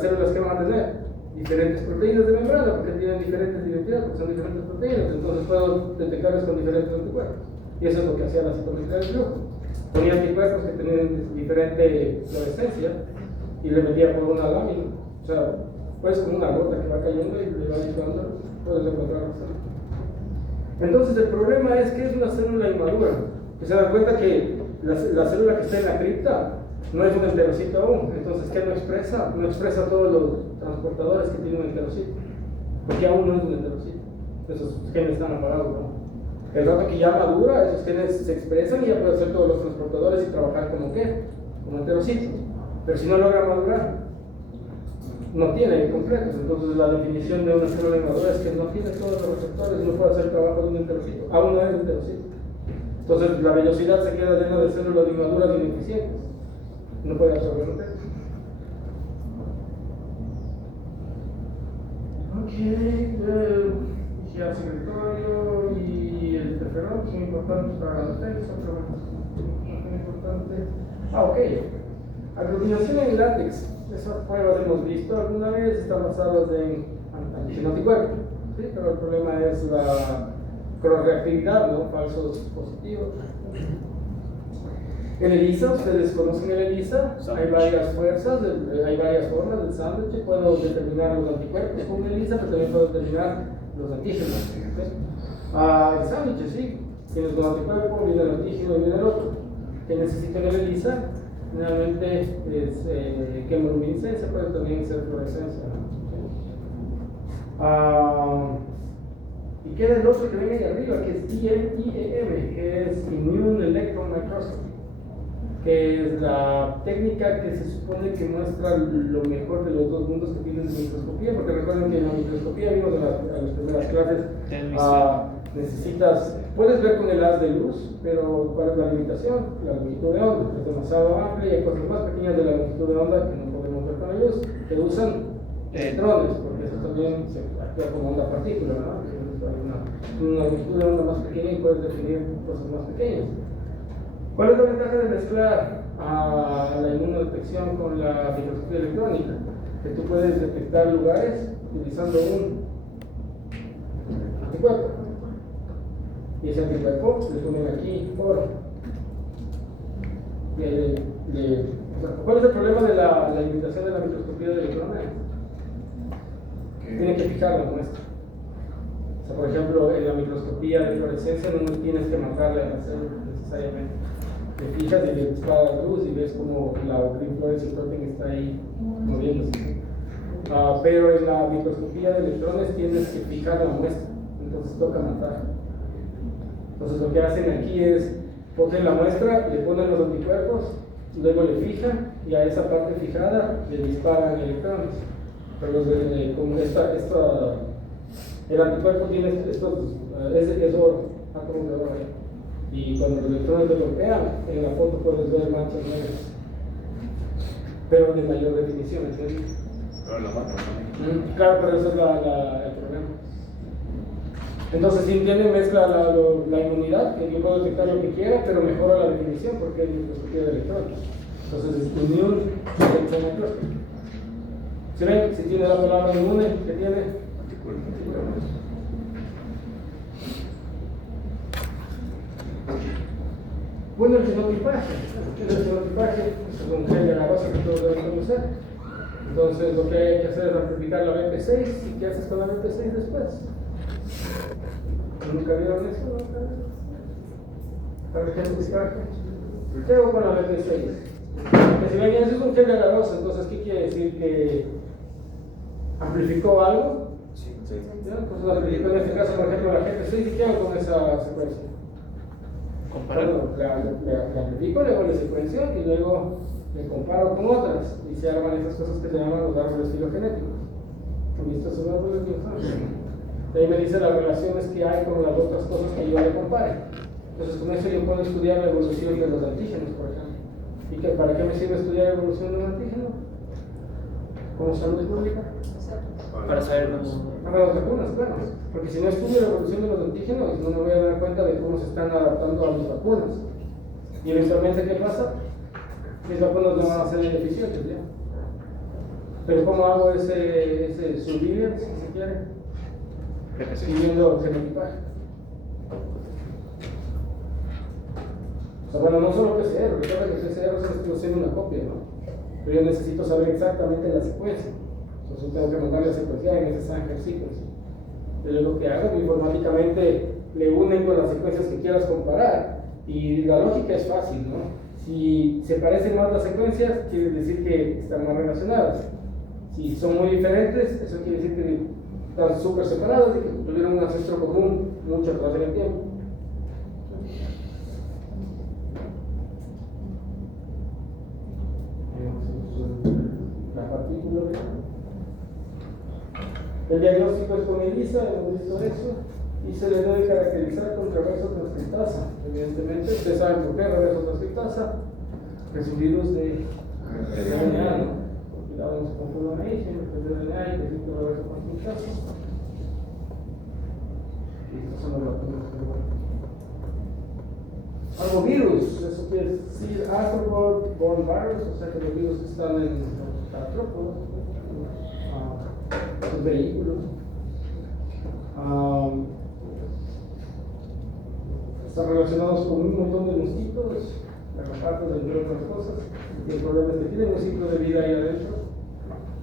células que van a tener diferentes proteínas de membrana, porque tienen diferentes identidades, porque son diferentes proteínas, entonces puedo detectarlas con diferentes anticuerpos. Y eso es lo que hacía la citometría de flujo. Ponía anticuerpos que tenían diferente fluorescencia y le metía por una lámina. O sea, pues como una gota que va cayendo y le va disparando, puedes encontrar la célula. Entonces el problema es que es una célula inmadura. Que se dan cuenta que la célula que está en la cripta no es un enterocito aún. Entonces, ¿qué no expresa? No expresa todos los transportadores que tiene un enterocito. Porque aún no es un enterocito. Esos genes están apagados, ¿no? El rato que ya madura, esos genes se expresan y ya puede hacer todos los transportadores y trabajar como ¿qué? Como enterocitos. Pero si no logra madurar, no tiene completos. Entonces la definición de una célula inmadura es que no tiene todos los receptores y no puede hacer trabajo de un enterocito. Aún no es un enterocito. Entonces la vellosidad se queda llena de células inmaduras ineficientes. No puede absorber un texto. Ok, el secretorio y el interferón son importantes para la defensa, pero bueno, es importante. Ok. Aglutinación en látex. Esas pruebas hemos visto alguna vez, están basadas en anticuerpos, ¿sí? Pero el problema es la cross-reactividad, ¿no? Falsos positivos. En ELISA, ustedes conocen el ELISA, hay varias fuerzas, hay varias formas del sándwich. Puedo determinar los anticuerpos con el ELISA, pero también puedo determinar los antígenos. ¿Sí? El sándwich, sí, tienes un anticuerpo, viene el antígeno y viene el otro. ¿Qué necesito en el ELISA? Generalmente es quimoluminiscencia, pero también ser fluorescencia. Y queda el otro que viene ahí arriba, que es IEM, que es Immune Electron Microscopy, que es la técnica que se supone que muestra lo mejor de los dos mundos que tienen de microscopía, porque recuerden que en la microscopía vimos en las primeras clases, puedes ver con el haz de luz, pero ¿cuál es la limitación? La longitud de onda es demasiado amplia y hay cosas más pequeñas de la longitud de onda que no podemos ver con la luz, que usan electrones, porque eso también se actúa como onda partícula, ¿no? Hay una longitud de onda más pequeña y puedes definir cosas más pequeñas. ¿Cuál es la ventaja de mezclar la inmunodetección con la microscopía electrónica? Que tú puedes detectar lugares utilizando un anticuerpo. Y ese anticuerpo le ponen aquí oro. ¿Cuál es el problema de la limitación de la microscopía de electrones? Tienen que fijar la muestra. O sea, por ejemplo, en la microscopía de fluorescencia no tienes que marcarle a la célula necesariamente. Te fijas y le disparas la luz y ves como la green fluorescent protein está ahí moviéndose. Pero en la microscopía de electrones tienes que fijar la muestra, entonces toca matar. Entonces lo que hacen aquí es cogen la muestra, le ponen los anticuerpos, luego le fijan y a esa parte fijada le disparan electrones. Pero como el anticuerpo tiene es oro, átomos de oro ahí. Y cuando los electrones lo golpean, en la foto puedes ver manchas negras, pero de mayor definición, ¿entiendes? Pero la mata también. Claro, pero eso es el problema. Entonces, si tiene mezcla la inmunidad, que yo puedo detectar lo que quiera, pero mejora la definición porque es microscopía de electrones. Entonces, es immune electron microscopy. ¿Sí ven? Si tiene la palabra inmune, ¿qué tiene? Anticuerpos. Bueno, el genotipaje. ¿Qué es el genotipaje? Es un gen de la base que todos deben conocer. Entonces, lo que hay que hacer es amplificar la BP6. ¿Y qué haces con la BP6 después? ¿Nunca vieron eso? ¿Nunca? ¿Para el genotipaje? ¿Qué hago con la BP6? Que si ven, eso es un gen de la base. Entonces, ¿qué quiere decir? Que amplificó algo. Sí. ¿Ya? Entonces, amplificó en este caso, por ejemplo, la BP6. ¿Y qué hago con esa secuencia? Comparado. La amplifico, le hago la secuencia y luego le comparo con otras y se arman esas cosas que se llaman los árboles filogenéticos. ¿Han visto esos árboles filogenéticos? De ahí me dice las relaciones que hay con las otras cosas que yo le compare. Entonces con eso yo puedo estudiar la evolución de los antígenos, por ejemplo. ¿Y para qué me sirve estudiar la evolución de un antígeno? Como salud pública. Para saber los... Para las vacunas, claro. Porque si no estudio la evolución de los antígenos, no me voy a dar cuenta de cómo se están adaptando a las vacunas. Y eventualmente, ¿qué pasa? Mis vacunas no van a ser eficientes ya. Pero ¿cómo hago ese surveillance, si se quiere? Siguiendo genotipaje. O sea, bueno, no solo PCR, recuerda que PCR solo estoy haciendo una copia, ¿no? Pero yo necesito saber exactamente la secuencia. Entonces tengo que mandarle a secuenciar en ese Sanger sequence. Entonces lo que hago, informáticamente le unen con las secuencias que quieras comparar. Y la lógica es fácil, ¿no? Si se parecen más las secuencias, quiere decir que están más relacionadas. Si son muy diferentes, eso quiere decir que están súper separadas y que tuvieron un ancestro común mucho atrás en el tiempo. La partícula el diagnóstico es con ELISA, hemos visto eso, y se le debe caracterizar con reverso transcriptasa. Evidentemente, ustedes saben por qué reverso transcriptasa, que es un virus de RNA, ¿no? Cuidado, no se confundan ahí, siempre que es de RNA y que existe reverso transcriptasa. Y estos son los vacunas, pero bueno. Arbovirus, eso quiere decir arthropod-borne virus, o sea que los virus están en los artrópodos, los vehículos. Están relacionados con un montón de mosquitos, garrapatas, entre otras cosas, y el problema es que tienen un ciclo de vida ahí adentro,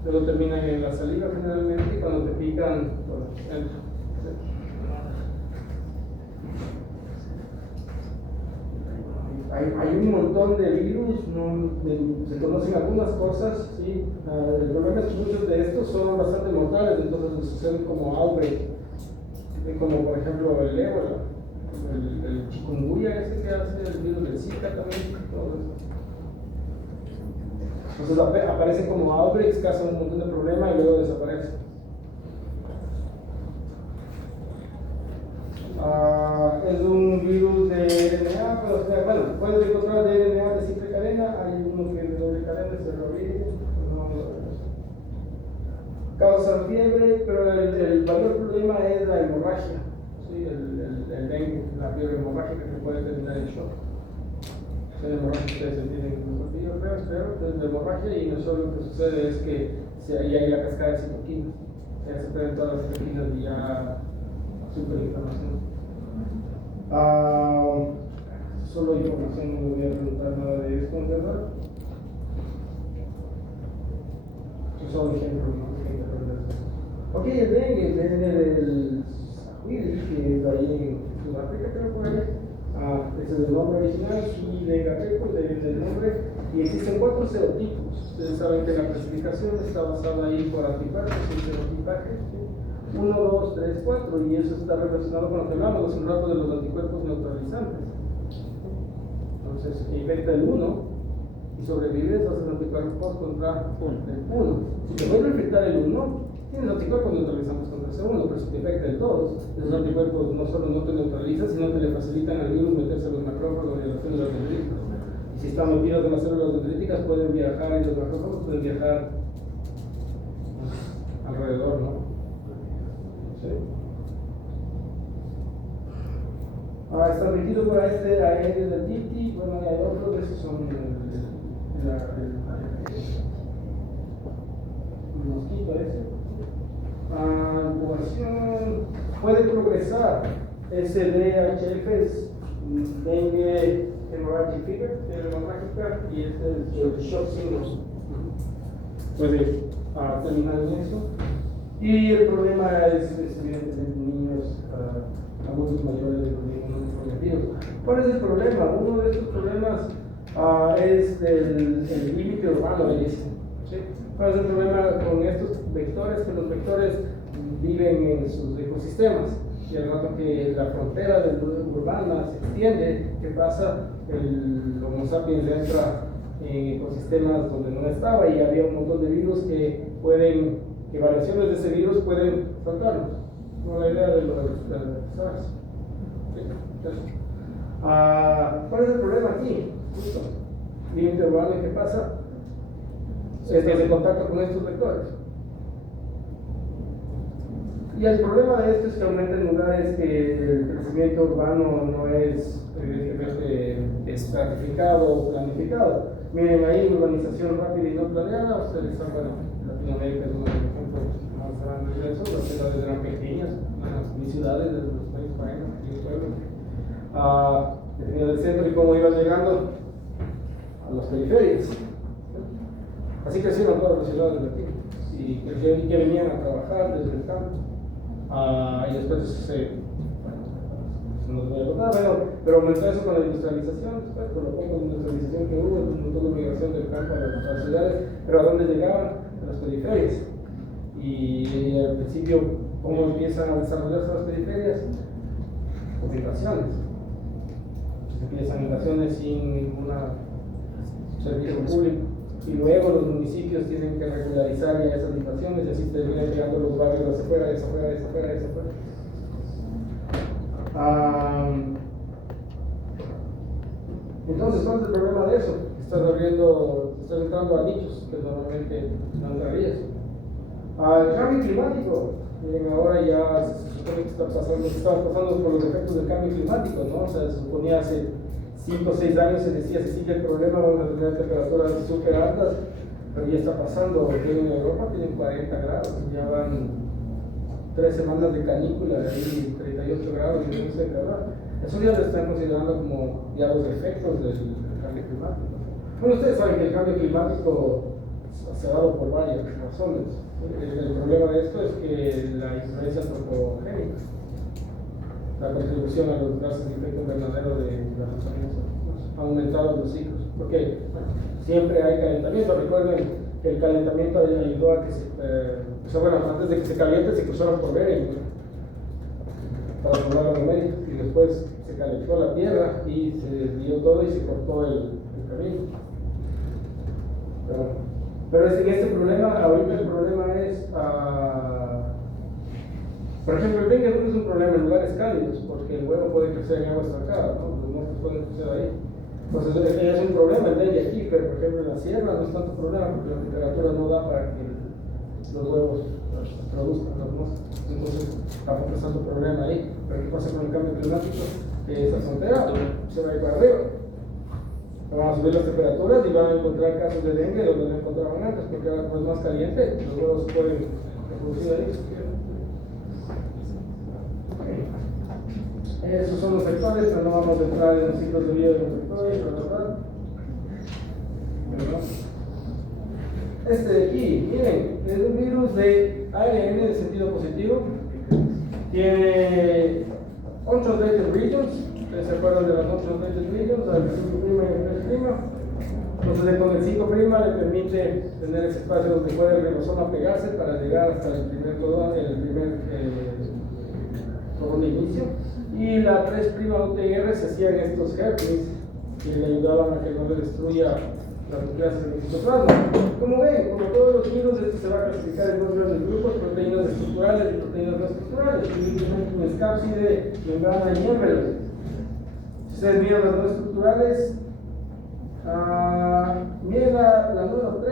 luego terminan en la saliva generalmente, y cuando te pican, bueno, hay un montón de virus, se conocen algunas cosas, ¿sí? El problema es que muchos de estos son bastante mortales, entonces suceden como outbreak, como por ejemplo el ébola, el chikungunya ese que hace, el virus del Zika también, todo eso. Entonces aparecen como outbreaks, causan un montón de problemas y luego desaparecen. Es un virus de RNA, pero bueno, puedes encontrar de RNA de simple cadena, hay uno que es de doble cadena, es el Rovirus, causa fiebre, pero el mayor problema es la hemorragia, ¿sí? el dengue, la fiebre hemorrágica que puede terminar en shock. La hemorragia ustedes entienden que yo creo, es la hemorragia y no solo lo que sucede es que ahí hay la cascada de citoquinas, ya se pierden todas las citoquinas y ya superinflamación. Solo información, no me voy a preguntar nada de esto, ¿verdad? Solo ejemplos, ¿no? Ok, el dengue del Sahiri, que es ahí en Sudáfrica, creo por ahí. Ese es el nombre original, y de Gateco, del nombre. Y existen 4 serotipos. Ustedes saben que la clasificación está basada ahí por anticuerpos y serotipaje. 1, 2, 3, 4, y eso está relacionado con lo que hablamos hace un rato de los anticuerpos neutralizantes. Entonces, infecta el 1 y sobrevives, haces anticuerpos contra el 1. Si te vuelve a infectar el 1, tienes anticuerpos neutralizantes contra ese 1, pero si te infecta el 2, esos anticuerpos no solo no te neutralizan, sino que le facilitan al virus meterse a los macrófagos y a las células dendríticas. Y si están metidos en las células dendríticas, pueden viajar, y los macrófagos pueden viajar alrededor, ¿no? Sí. Está metido por este aéreo del Titi, bueno, hay otros, esos son el mosquito ese. Incubación puede progresar. Ese DHF es dengue hemorrhagic fever, hemorrágica, y este es el shock syndrome. Puede terminar en eso. Y el problema es evidentemente niños, adultos mayores de los inmunoprometidos. ¿Cuál es el problema? Uno de estos problemas es el límite urbano, ¿sí? ¿Cuál es el problema con estos vectores? Que los vectores viven en sus ecosistemas y al rato que la frontera del urbana se extiende, ¿qué pasa? El Homo sapiens entra en ecosistemas donde no estaba y había un montón de virus que variaciones de ese virus pueden saltarnos. No la idea de los SARS. Sí, entonces, ¿cuál es el problema aquí? Justo. Límite urbano, ¿qué pasa? Es que se contacta con estos vectores. Y el problema de esto es que aumenta en lugares que el crecimiento urbano no es evidentemente estratificado o planificado. Miren ahí, urbanización rápida y no planeada. Ustedes saben, Latinoamérica es uno de los ejemplos más grandes de eso. Las ciudades eran pequeñas, ni ciudades de los países para allá, ni pueblos. Dependiendo del centro y cómo iban llegando a las periferias. Así crecieron todas las ciudades de aquí y que venían a trabajar desde el campo. Y después se nos voy a contar, pero aumentó eso con la industrialización, después con la poca industrialización que hubo, un montón de migración del campo a las ciudades, pero ¿a dónde llegaban? A las periferias. Y al principio, ¿cómo empiezan a desarrollarse las periferias? Con migraciones. Empiezan migraciones sin ningún servicio público. Y luego los municipios tienen que regularizar ya esas migraciones y así terminan llegando los barrios hacia afuera, hacia afuera, hacia afuera, hacia afuera. Entonces, ¿cuál es el problema de eso? Estás entrando a nichos que normalmente no entrarías. El cambio climático. Miren, ahora ya se supone que estamos pasando por los efectos del cambio climático, ¿no? O sea, se suponía hace 5 o 6 años se decía, si sigue el problema, vamos a tener temperaturas súper altas, pero ya está pasando. Aquí en Europa tienen 40 grados, ya van 3 semanas de canícula, ahí 38 grados y no sé qué calor. Eso ya lo están considerando como ya los efectos del cambio climático. Bueno, ustedes saben que el cambio climático se ha dado por varias razones. El problema de esto es que la influencia antropogénica, la contribución a los gases de efecto invernadero de las personas ha aumentado los ciclos. Porque siempre hay calentamiento. Recuerden que el calentamiento ayudó a que antes de que se caliente se cruzaron por Bering para formar la América, y después se calentó la tierra y se desvió todo y se cortó el camino. Pero en este problema, ahorita el problema es, por ejemplo, el dengue no es un problema en lugares cálidos, porque el huevo puede crecer en agua estancada, ¿no? Los monstruos pueden crecer ahí. Entonces, es un problema el dengue aquí, pero por ejemplo en la sierra no es tanto problema, porque la temperatura no da para que los huevos produzcan los monstruos. Entonces, estamos pasando problema ahí. Pero ¿qué pasa con el cambio climático? Que esa frontera se va a ir para arriba. Van a subir las temperaturas y van a encontrar casos de dengue donde no encontraban antes, porque ahora como es más caliente, los huevos se pueden reproducir ahí. Esos son los vectores, pero no vamos a entrar en los ciclos de vida de los vectores, ¿verdad? Este de aquí, miren, es un virus de ARN de sentido positivo. Tiene 8 related regions. ¿Ustedes se acuerdan de las 8 related regions? El 5' y el 3'. Entonces, con el 5' le permite tener ese espacio donde puede el ribosoma pegarse para llegar hasta el primer codón de inicio. Y la 3' UTR se hacían estos herpes que le ayudaban a que no le destruya las nucleases del citoplasma. Como ven, como todos los virus, esto se va a clasificar en 2 grandes grupos: proteínas estructurales y proteínas no estructurales. Y un escápside, membrana y envelope. Si ustedes miran las no estructurales, miren la número 3.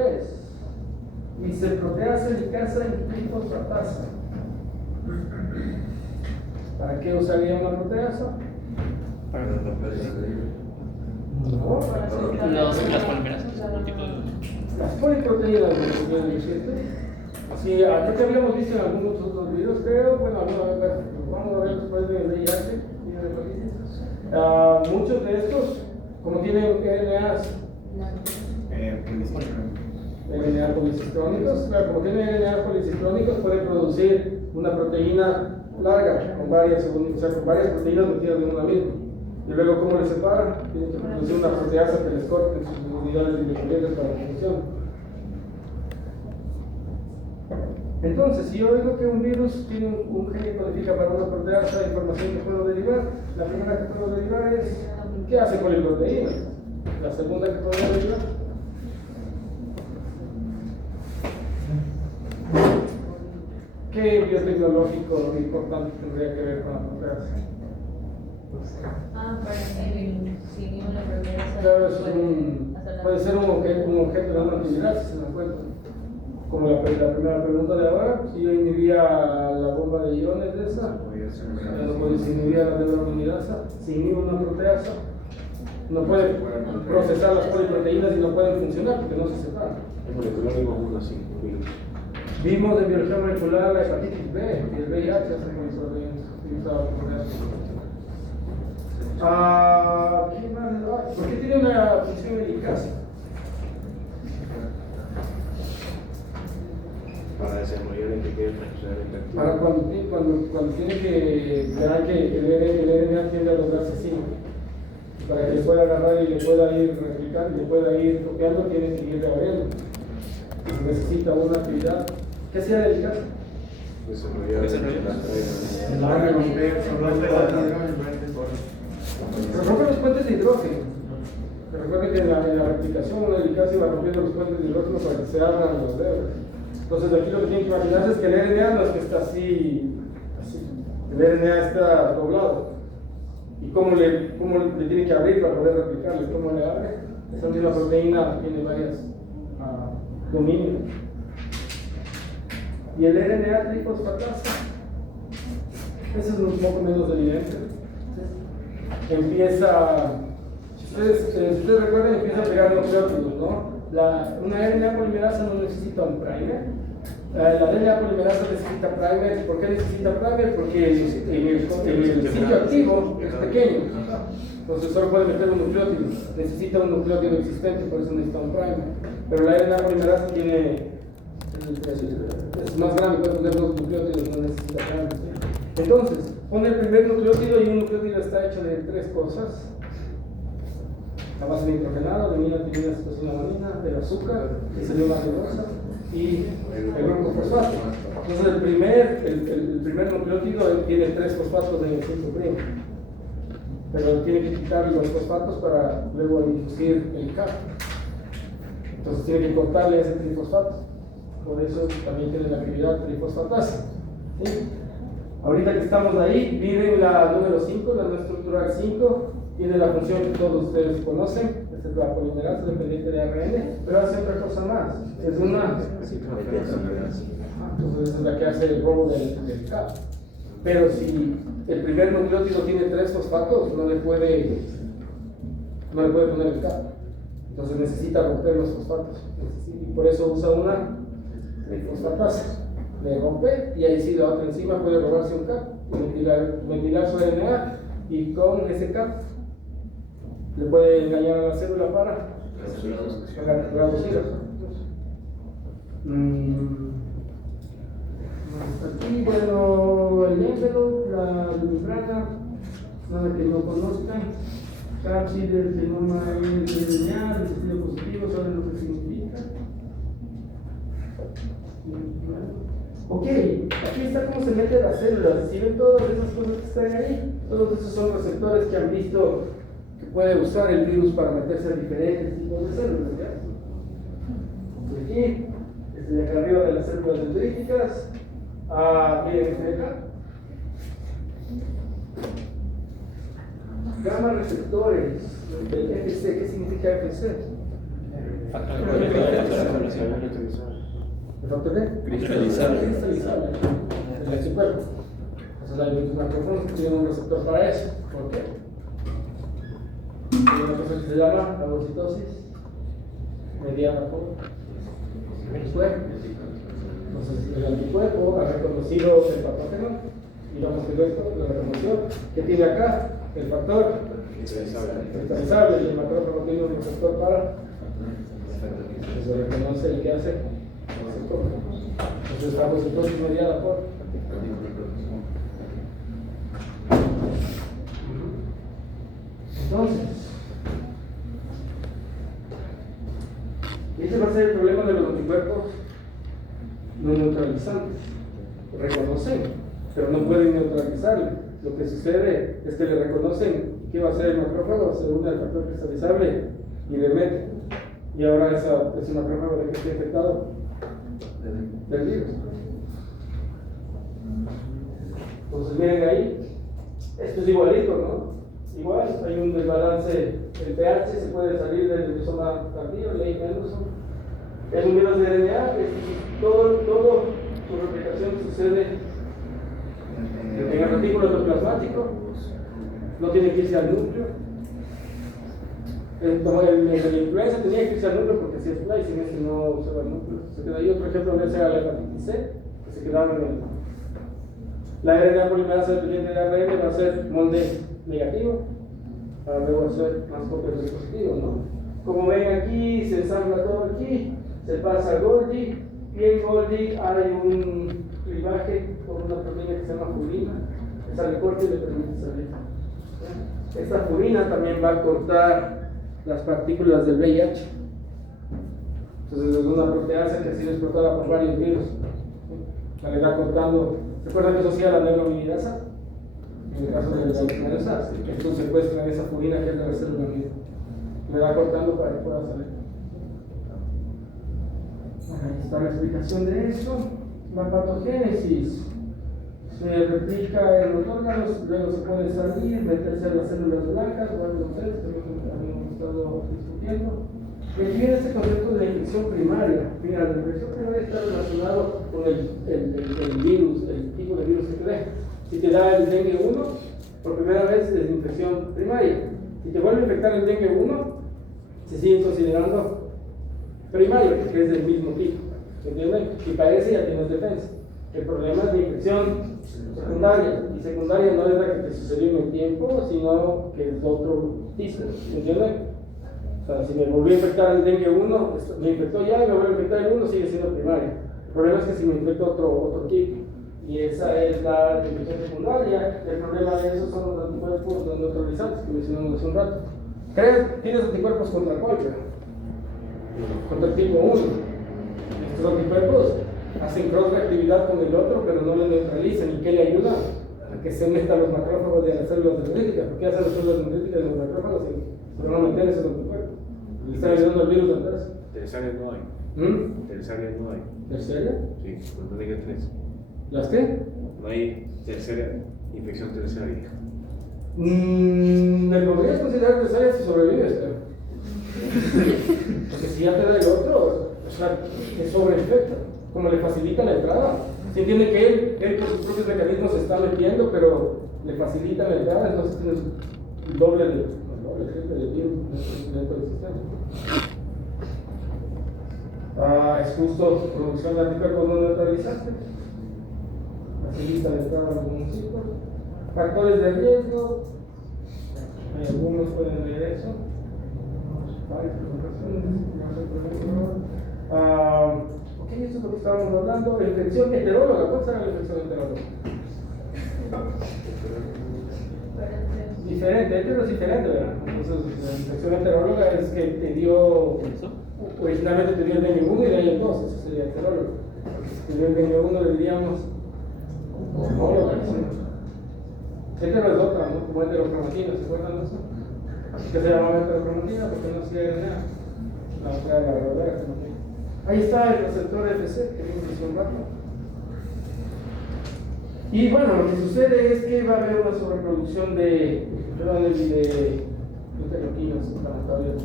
Dice proteasa licasa y trifosfatasa. ¿Para qué usaría una proteasa? Para los No, Las polimerasas, algún tipo de... las poliproteínas de existe. Sí, creo que habíamos visto en algunos otros videos, creo. Bueno, vamos a ver después del VIH y de hepatitis. Muchos de estos, como tienen RNAs policistrónicos, claro, como tienen RNAs policistrónicos, pueden producir una proteína larga con varias proteínas metidas en una misma. Y luego, ¿cómo les separan? Tienen que producir una proteasa que les corte sus unidades independientes para la función. Entonces, si yo digo que un virus tiene un gen que codifica para una proteasa, la información que puedo derivar, la primera que puedo derivar es ¿qué hace poliproteínas? La segunda que puedo derivar, ¿Qué biotecnológico importante tendría que ver con la proteasa? Para que si vimos la proteasa. Claro, puede ser un objeto de una actividad, si se me cuenta. Como la primera pregunta de ahora, si yo inhibía la bomba de iones de esa, si inhibía la neuraminidasa, si inhibo una proteasa, no puede procesar las poliproteínas y no pueden funcionar porque no se separan. El molecular vimos uno así, virus. Vimos de biología molecular la hepatitis B y el VIH, hace cuando se utilizaba proteasa. ¿Qué más? ¿Por qué tiene una función eficaz? Para desarrollar el pequeño transcripcional interactivo. Para cuando tiene que ver que el RNA tiende a lograrse así, para que le pueda agarrar y le pueda ir replicando, le pueda ir copiando, tiene que ir abriendo. Necesita una actividad. ¿Qué sea de eficaz? Rompe los puentes de hidrógeno. Recuerden que en la replicación una eficacia va rompiendo los puentes de hidrógeno para que se abran los dedos. Entonces aquí lo que tienen que imaginarse es que el RNA no es que está así. El RNA está doblado. ¿Y cómo le tiene que abrir para poder replicarle? ¿Cómo le abre? Esa misma proteína tiene varias dominios. Y el RNA trifosfatasa, eso es un poco menos evidente. Empieza, si ustedes recuerdan, empieza a pegar nucleótidos, ¿no? Una RNA polimerasa no necesita un primer. La RNA polimerasa necesita primer. ¿Por qué necesita primer? Porque el sitio activo es pequeño. Entonces solo puede meter un nucleótido. Necesita un nucleótido existente, por eso necesita un primer. Pero la RNA polimerasa es más grande, puede poner dos nucleótidos, no necesita primer. Entonces, pone el primer nucleótido y un nucleótido está hecho de tres cosas. La base nitrogenada, adenina, timina, citosina, alanina, el azúcar, que sería una glucosa, y el grupo fosfato. Entonces el primer nucleótido tiene tres fosfatos en el 5', pero tiene que quitar los fosfatos para luego inducir el CAP. Entonces tiene que cortarle ese trifosfato. Por eso también tiene la actividad trifosfatasa. ¿Sí? Ahorita que estamos ahí, miren la número 5, la no estructural 5. Tiene la función que todos ustedes conocen, esta es la polimerasa dependiente de ARN, pero hace otra cosa más, es una. Entonces es la que hace el robo del CAP. Pero si el primer nucleótido tiene tres fosfatos, no le puede poner el CAP. Entonces necesita romper los fosfatos. Y por eso usa una fosfatasa. Le rompe y ahí sí la otra enzima puede robarse un CAP y metilar su RNA, y con ese CAP le puede engañar a la célula para traducirla. Aquí, bueno, el envelope, la membrana, nada que no conozcan. Cápside del genoma es lineal, el sentido positivo, saben lo que significa. Ok, aquí está cómo se mete las células. Si ven todas esas cosas que están ahí, todos esos son receptores que han visto que puede usar el virus para meterse a diferentes tipos de células, ¿ya? Y aquí, desde acá arriba de las células dendríticas, miren este de acá. Gamma receptores del FC. ¿Qué significa FC? ¿El factor qué? Cristalizable. El anticuerpo. Entonces la macrófagos tiene un receptor para eso. ¿Por qué? Hay una cosa que se llama fagocitosis mediada por anticuerpo. Entonces el anticuerpo ha reconocido el patógeno y vamos a ver esto, la reconoció. ¿Qué tiene acá? El factor cristalizable, y el macrófago tiene un receptor para. Eso reconoce el que hace. Entonces la fagocitosis mediada por. Entonces, ese va a ser el problema de los anticuerpos no neutralizantes. Reconocen, pero no pueden neutralizarle. Lo que sucede es que le reconocen. ¿Qué va a hacer el macrófago? Se une al factor cristalizable y le mete. Y ahora ese macrófago de que está infectado del virus. Entonces miren ahí, esto es igualito, ¿no? Igual, hay un desbalance, el pH se puede salir del rizoma tardío, ley Mendelssohn. Es un virus de RNA, todo su replicación sucede en el retículo endoplasmático, no tiene que irse al núcleo. La influenza tenía que irse al núcleo porque si es splicing, ese no se va al núcleo. Se queda ahí otro ejemplo donde sea la hepatitis C, que se quedaba en el. La RNA polimerasa dependiente de ARN va a ser molde negativo para luego hacer más copias de positivo, ¿no? Como ven aquí, se ensambla todo aquí, se pasa a Golgi, y en Golgi hay un clivaje por una proteína que se llama furina, que sale corte y le permite salir. Esta furina también va a cortar las partículas del VIH. Entonces es una proteasa que ha sido explotada por varios virus. La le va cortando. ¿Recuerdan que eso hacía la neurominidasa? En el caso de la neurominidasa, entonces secuestran esa furina que es de la célula misma. Le va cortando para que pueda salir. Ahí está la explicación de eso. La patogénesis se replica en los órganos, luego se puede salir, meterse a las células blancas o a los cells, que habíamos estado discutiendo. Y aquí viene este concepto de la infección primaria. Mira, la infección primaria está relacionado con el virus, el tipo de virus que te dé. Si te da el dengue 1, por primera vez es infección primaria. Si te vuelve a infectar el dengue 1, se sigue considerando primario, porque es del mismo tipo. ¿Entienden? Y parece ya tienes defensa. El problema es la infección secundaria. Y secundaria no es la que te sucedió en el tiempo, sino que es otro tipo. ¿Entienden? O sea, si me volvió a infectar el dengue 1, me infectó ya y me vuelve a infectar el 1, sigue siendo primaria. El problema es que si me infecta otro tipo. Y esa es la infección secundaria. El problema de eso son los anticuerpos no neutralizantes que mencionamos hace un rato. ¿Tienes anticuerpos contra cuál? Contra el tipo 1. Estos anticuerpos hacen cross-reactividad con el otro, pero no lo neutralizan. ¿Y qué le ayuda? A que se metan los macrófagos de las células dendríticas. ¿Qué hacen las células dendríticas de los macrófagos? Se van a meter esos anticuerpos. Y están ayudando al virus atrás. Terciarias no hay. Terciarias no hay. ¿Terciaria? Sí, no diga 3. ¿Las qué? No hay tercera infección terciaria. ¿Me podrías considerar terciaria si sobrevives? Porque si ya te da el otro, o sea, te sobreinfecta. Como le facilita la entrada. Se entiende que él por sus propios mecanismos se está metiendo, pero le facilita la entrada, entonces tienes el doble de virus dentro del sistema. Es justo producción de anticuerpos no neutralizantes. Facilita la entrada de algunos ciclos. Factores de riesgo. Algunos pueden leer eso. Ok, eso es lo que estábamos hablando. La infección heteróloga. ¿Cuál será la infección heteróloga? Diferente, hetero es diferente, ¿verdad? Entonces, la infección heteróloga es que te dio. Originalmente te dio el dengue 1 y de ahí el 2, eso sería heterólogo. Si te dio el dengue 1, le diríamos. Homóloga. Hetero es otra, ¿no? Como heterocromatina, ¿se acuerdan de eso? Que se llamaba heterocromatina porque no hacía nada. La otra era la verdadera cromatina. Ahí está el receptor FC, que vimos hace un rato. Y bueno, lo que sucede es que va a haber una sobreproducción de interleuquinas inflamatorias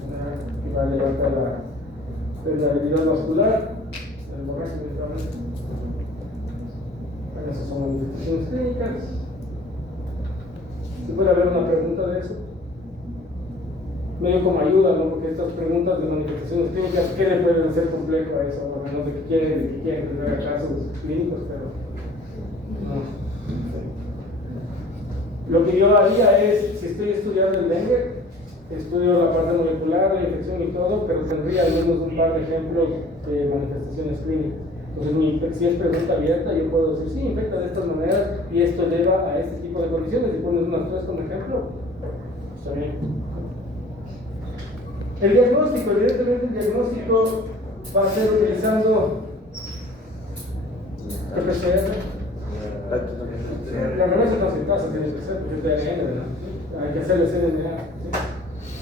que va a levantar la permeabilidad vascular, la hemorragia principalmente. Esas son manifestaciones clínicas. ¿Se puede haber una pregunta de eso? Medio como ayuda, ¿no? Porque estas preguntas de manifestaciones clínicas, ¿qué le pueden hacer complejo a eso? A menos de que quieren que se haga casos clínicos, pero no. Lo que yo haría es, si estoy estudiando el dengue, estudio la parte molecular, la infección y todo, pero tendría al menos un par de ejemplos de manifestaciones clínicas. Entonces, si es pregunta abierta, yo puedo decir, sí, infecta de estas maneras y esto lleva a este tipo de condiciones, y pones unas 3 como ejemplo, está bien. El diagnóstico, evidentemente el diagnóstico va a ser utilizando el PCR. La remesa transitasa tiene que ser, porque es de ARN, ¿verdad? Hay que hacer el cDNA.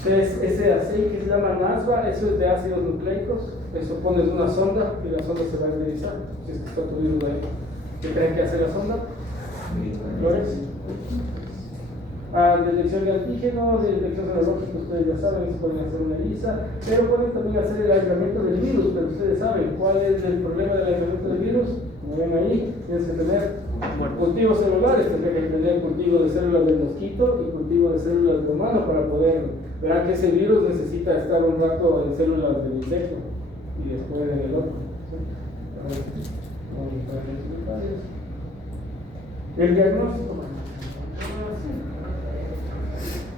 SAC, que se llama NASVA, eso es de ácidos nucleicos. Eso pones una sonda y la sonda se va a revisar si es que está tu virus ahí. ¿Qué tienen que hacer la sonda? Flores. Detección de antígenos, de detección serológica, ustedes ya saben, pueden hacer una ELISA, pero pueden también hacer el aislamiento del virus, pero ustedes saben cuál es el problema del aislamiento del virus. Como ven ahí, tienes que tener cultivos celulares, tienes que tener cultivos de células del mosquito y cultivos de células de humano para poder ver que ese virus necesita estar un rato en células del insecto y después en el otro. El diagnóstico.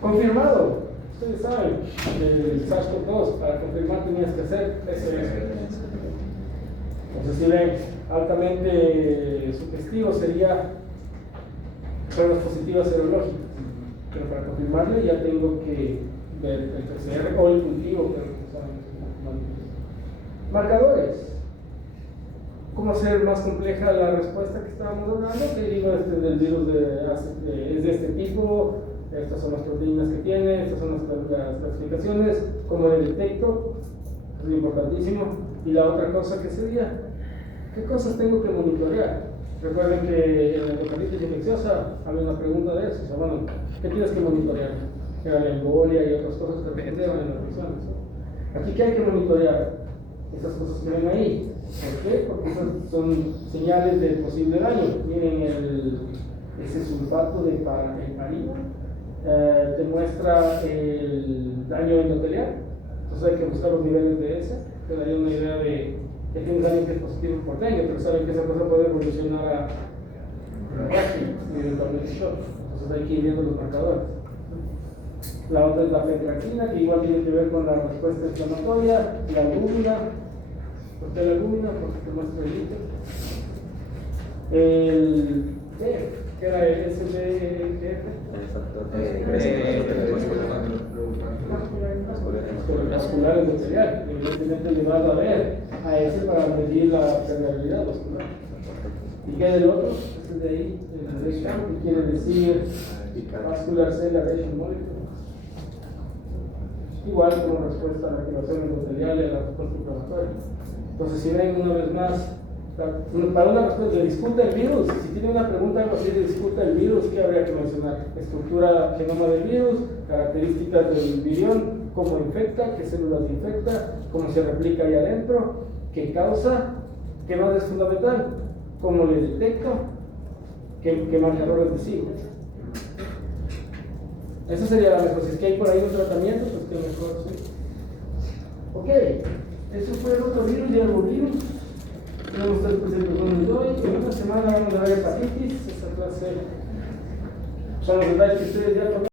Confirmado, ustedes saben, el SARS-CoV-2, para confirmar tenías que hacer PCR. Entonces, si ven, altamente sugestivo sería pruebas positivas serológicas, pero para confirmarle ya tengo que ver el PCR o el cultivo. Marcadores. ¿Cómo hacer más compleja la respuesta que estábamos hablando? Que digo, del virus es de este tipo. Estas son las proteínas que tiene, estas son las clasificaciones, cómo le detecto, es importantísimo. Y la otra cosa que sería, ¿qué cosas tengo que monitorear? Recuerden que en la hepatitis infecciosa había una pregunta de eso, o sea, bueno, ¿qué tienes que monitorear? Era la embolia y otras cosas que respondieron en las revisiones. Aquí, ¿qué hay que monitorear? Estas cosas que ven ahí. ¿Por qué? Porque esas son señales de posible daño. Miren ese sulfato de heparina. Te muestra el daño endotelial, entonces hay que buscar los niveles de ese, te daría una idea de que tiene un daño que es positivo por dengue, pero saben que esa cosa puede evolucionar a reacción y eventualmente shock, entonces hay que ir viendo los marcadores. La otra es la fetraquina, que igual tiene que ver con la respuesta inflamatoria, la albúmina. ¿Por qué la albúmina? Porque te muestra el D, que era el SDF. Vascular endotelial, evidentemente le vas a ver a ese para medir la permeabilidad vascular. ¿Y qué del otro? Este de ahí, el de Schramm, que quiere decir Vascular Cell Adhesion Molecule. Igual como respuesta a la activación endotelial y a la respuesta inflamatoria. Entonces, si ven una vez más, para una respuesta, ¿le disputa el virus? Si tiene una pregunta, algo así, ¿le disputa el virus? ¿Qué habría que mencionar? Estructura, genoma del virus, características del virión, cómo infecta, qué células infecta, cómo se replica ahí adentro, qué causa, qué más es fundamental, cómo le detecto, qué marcadores de sigo. Esa sería la mejor. Si es que hay por ahí un tratamiento, pues que mejor, ¿sí? Ok, eso fue el otro virus y el virus. Tenemos 3 presentaciones de hoy. En una semana vamos a ver hepatitis. Esa clase son los detalles que ustedes ya conocen.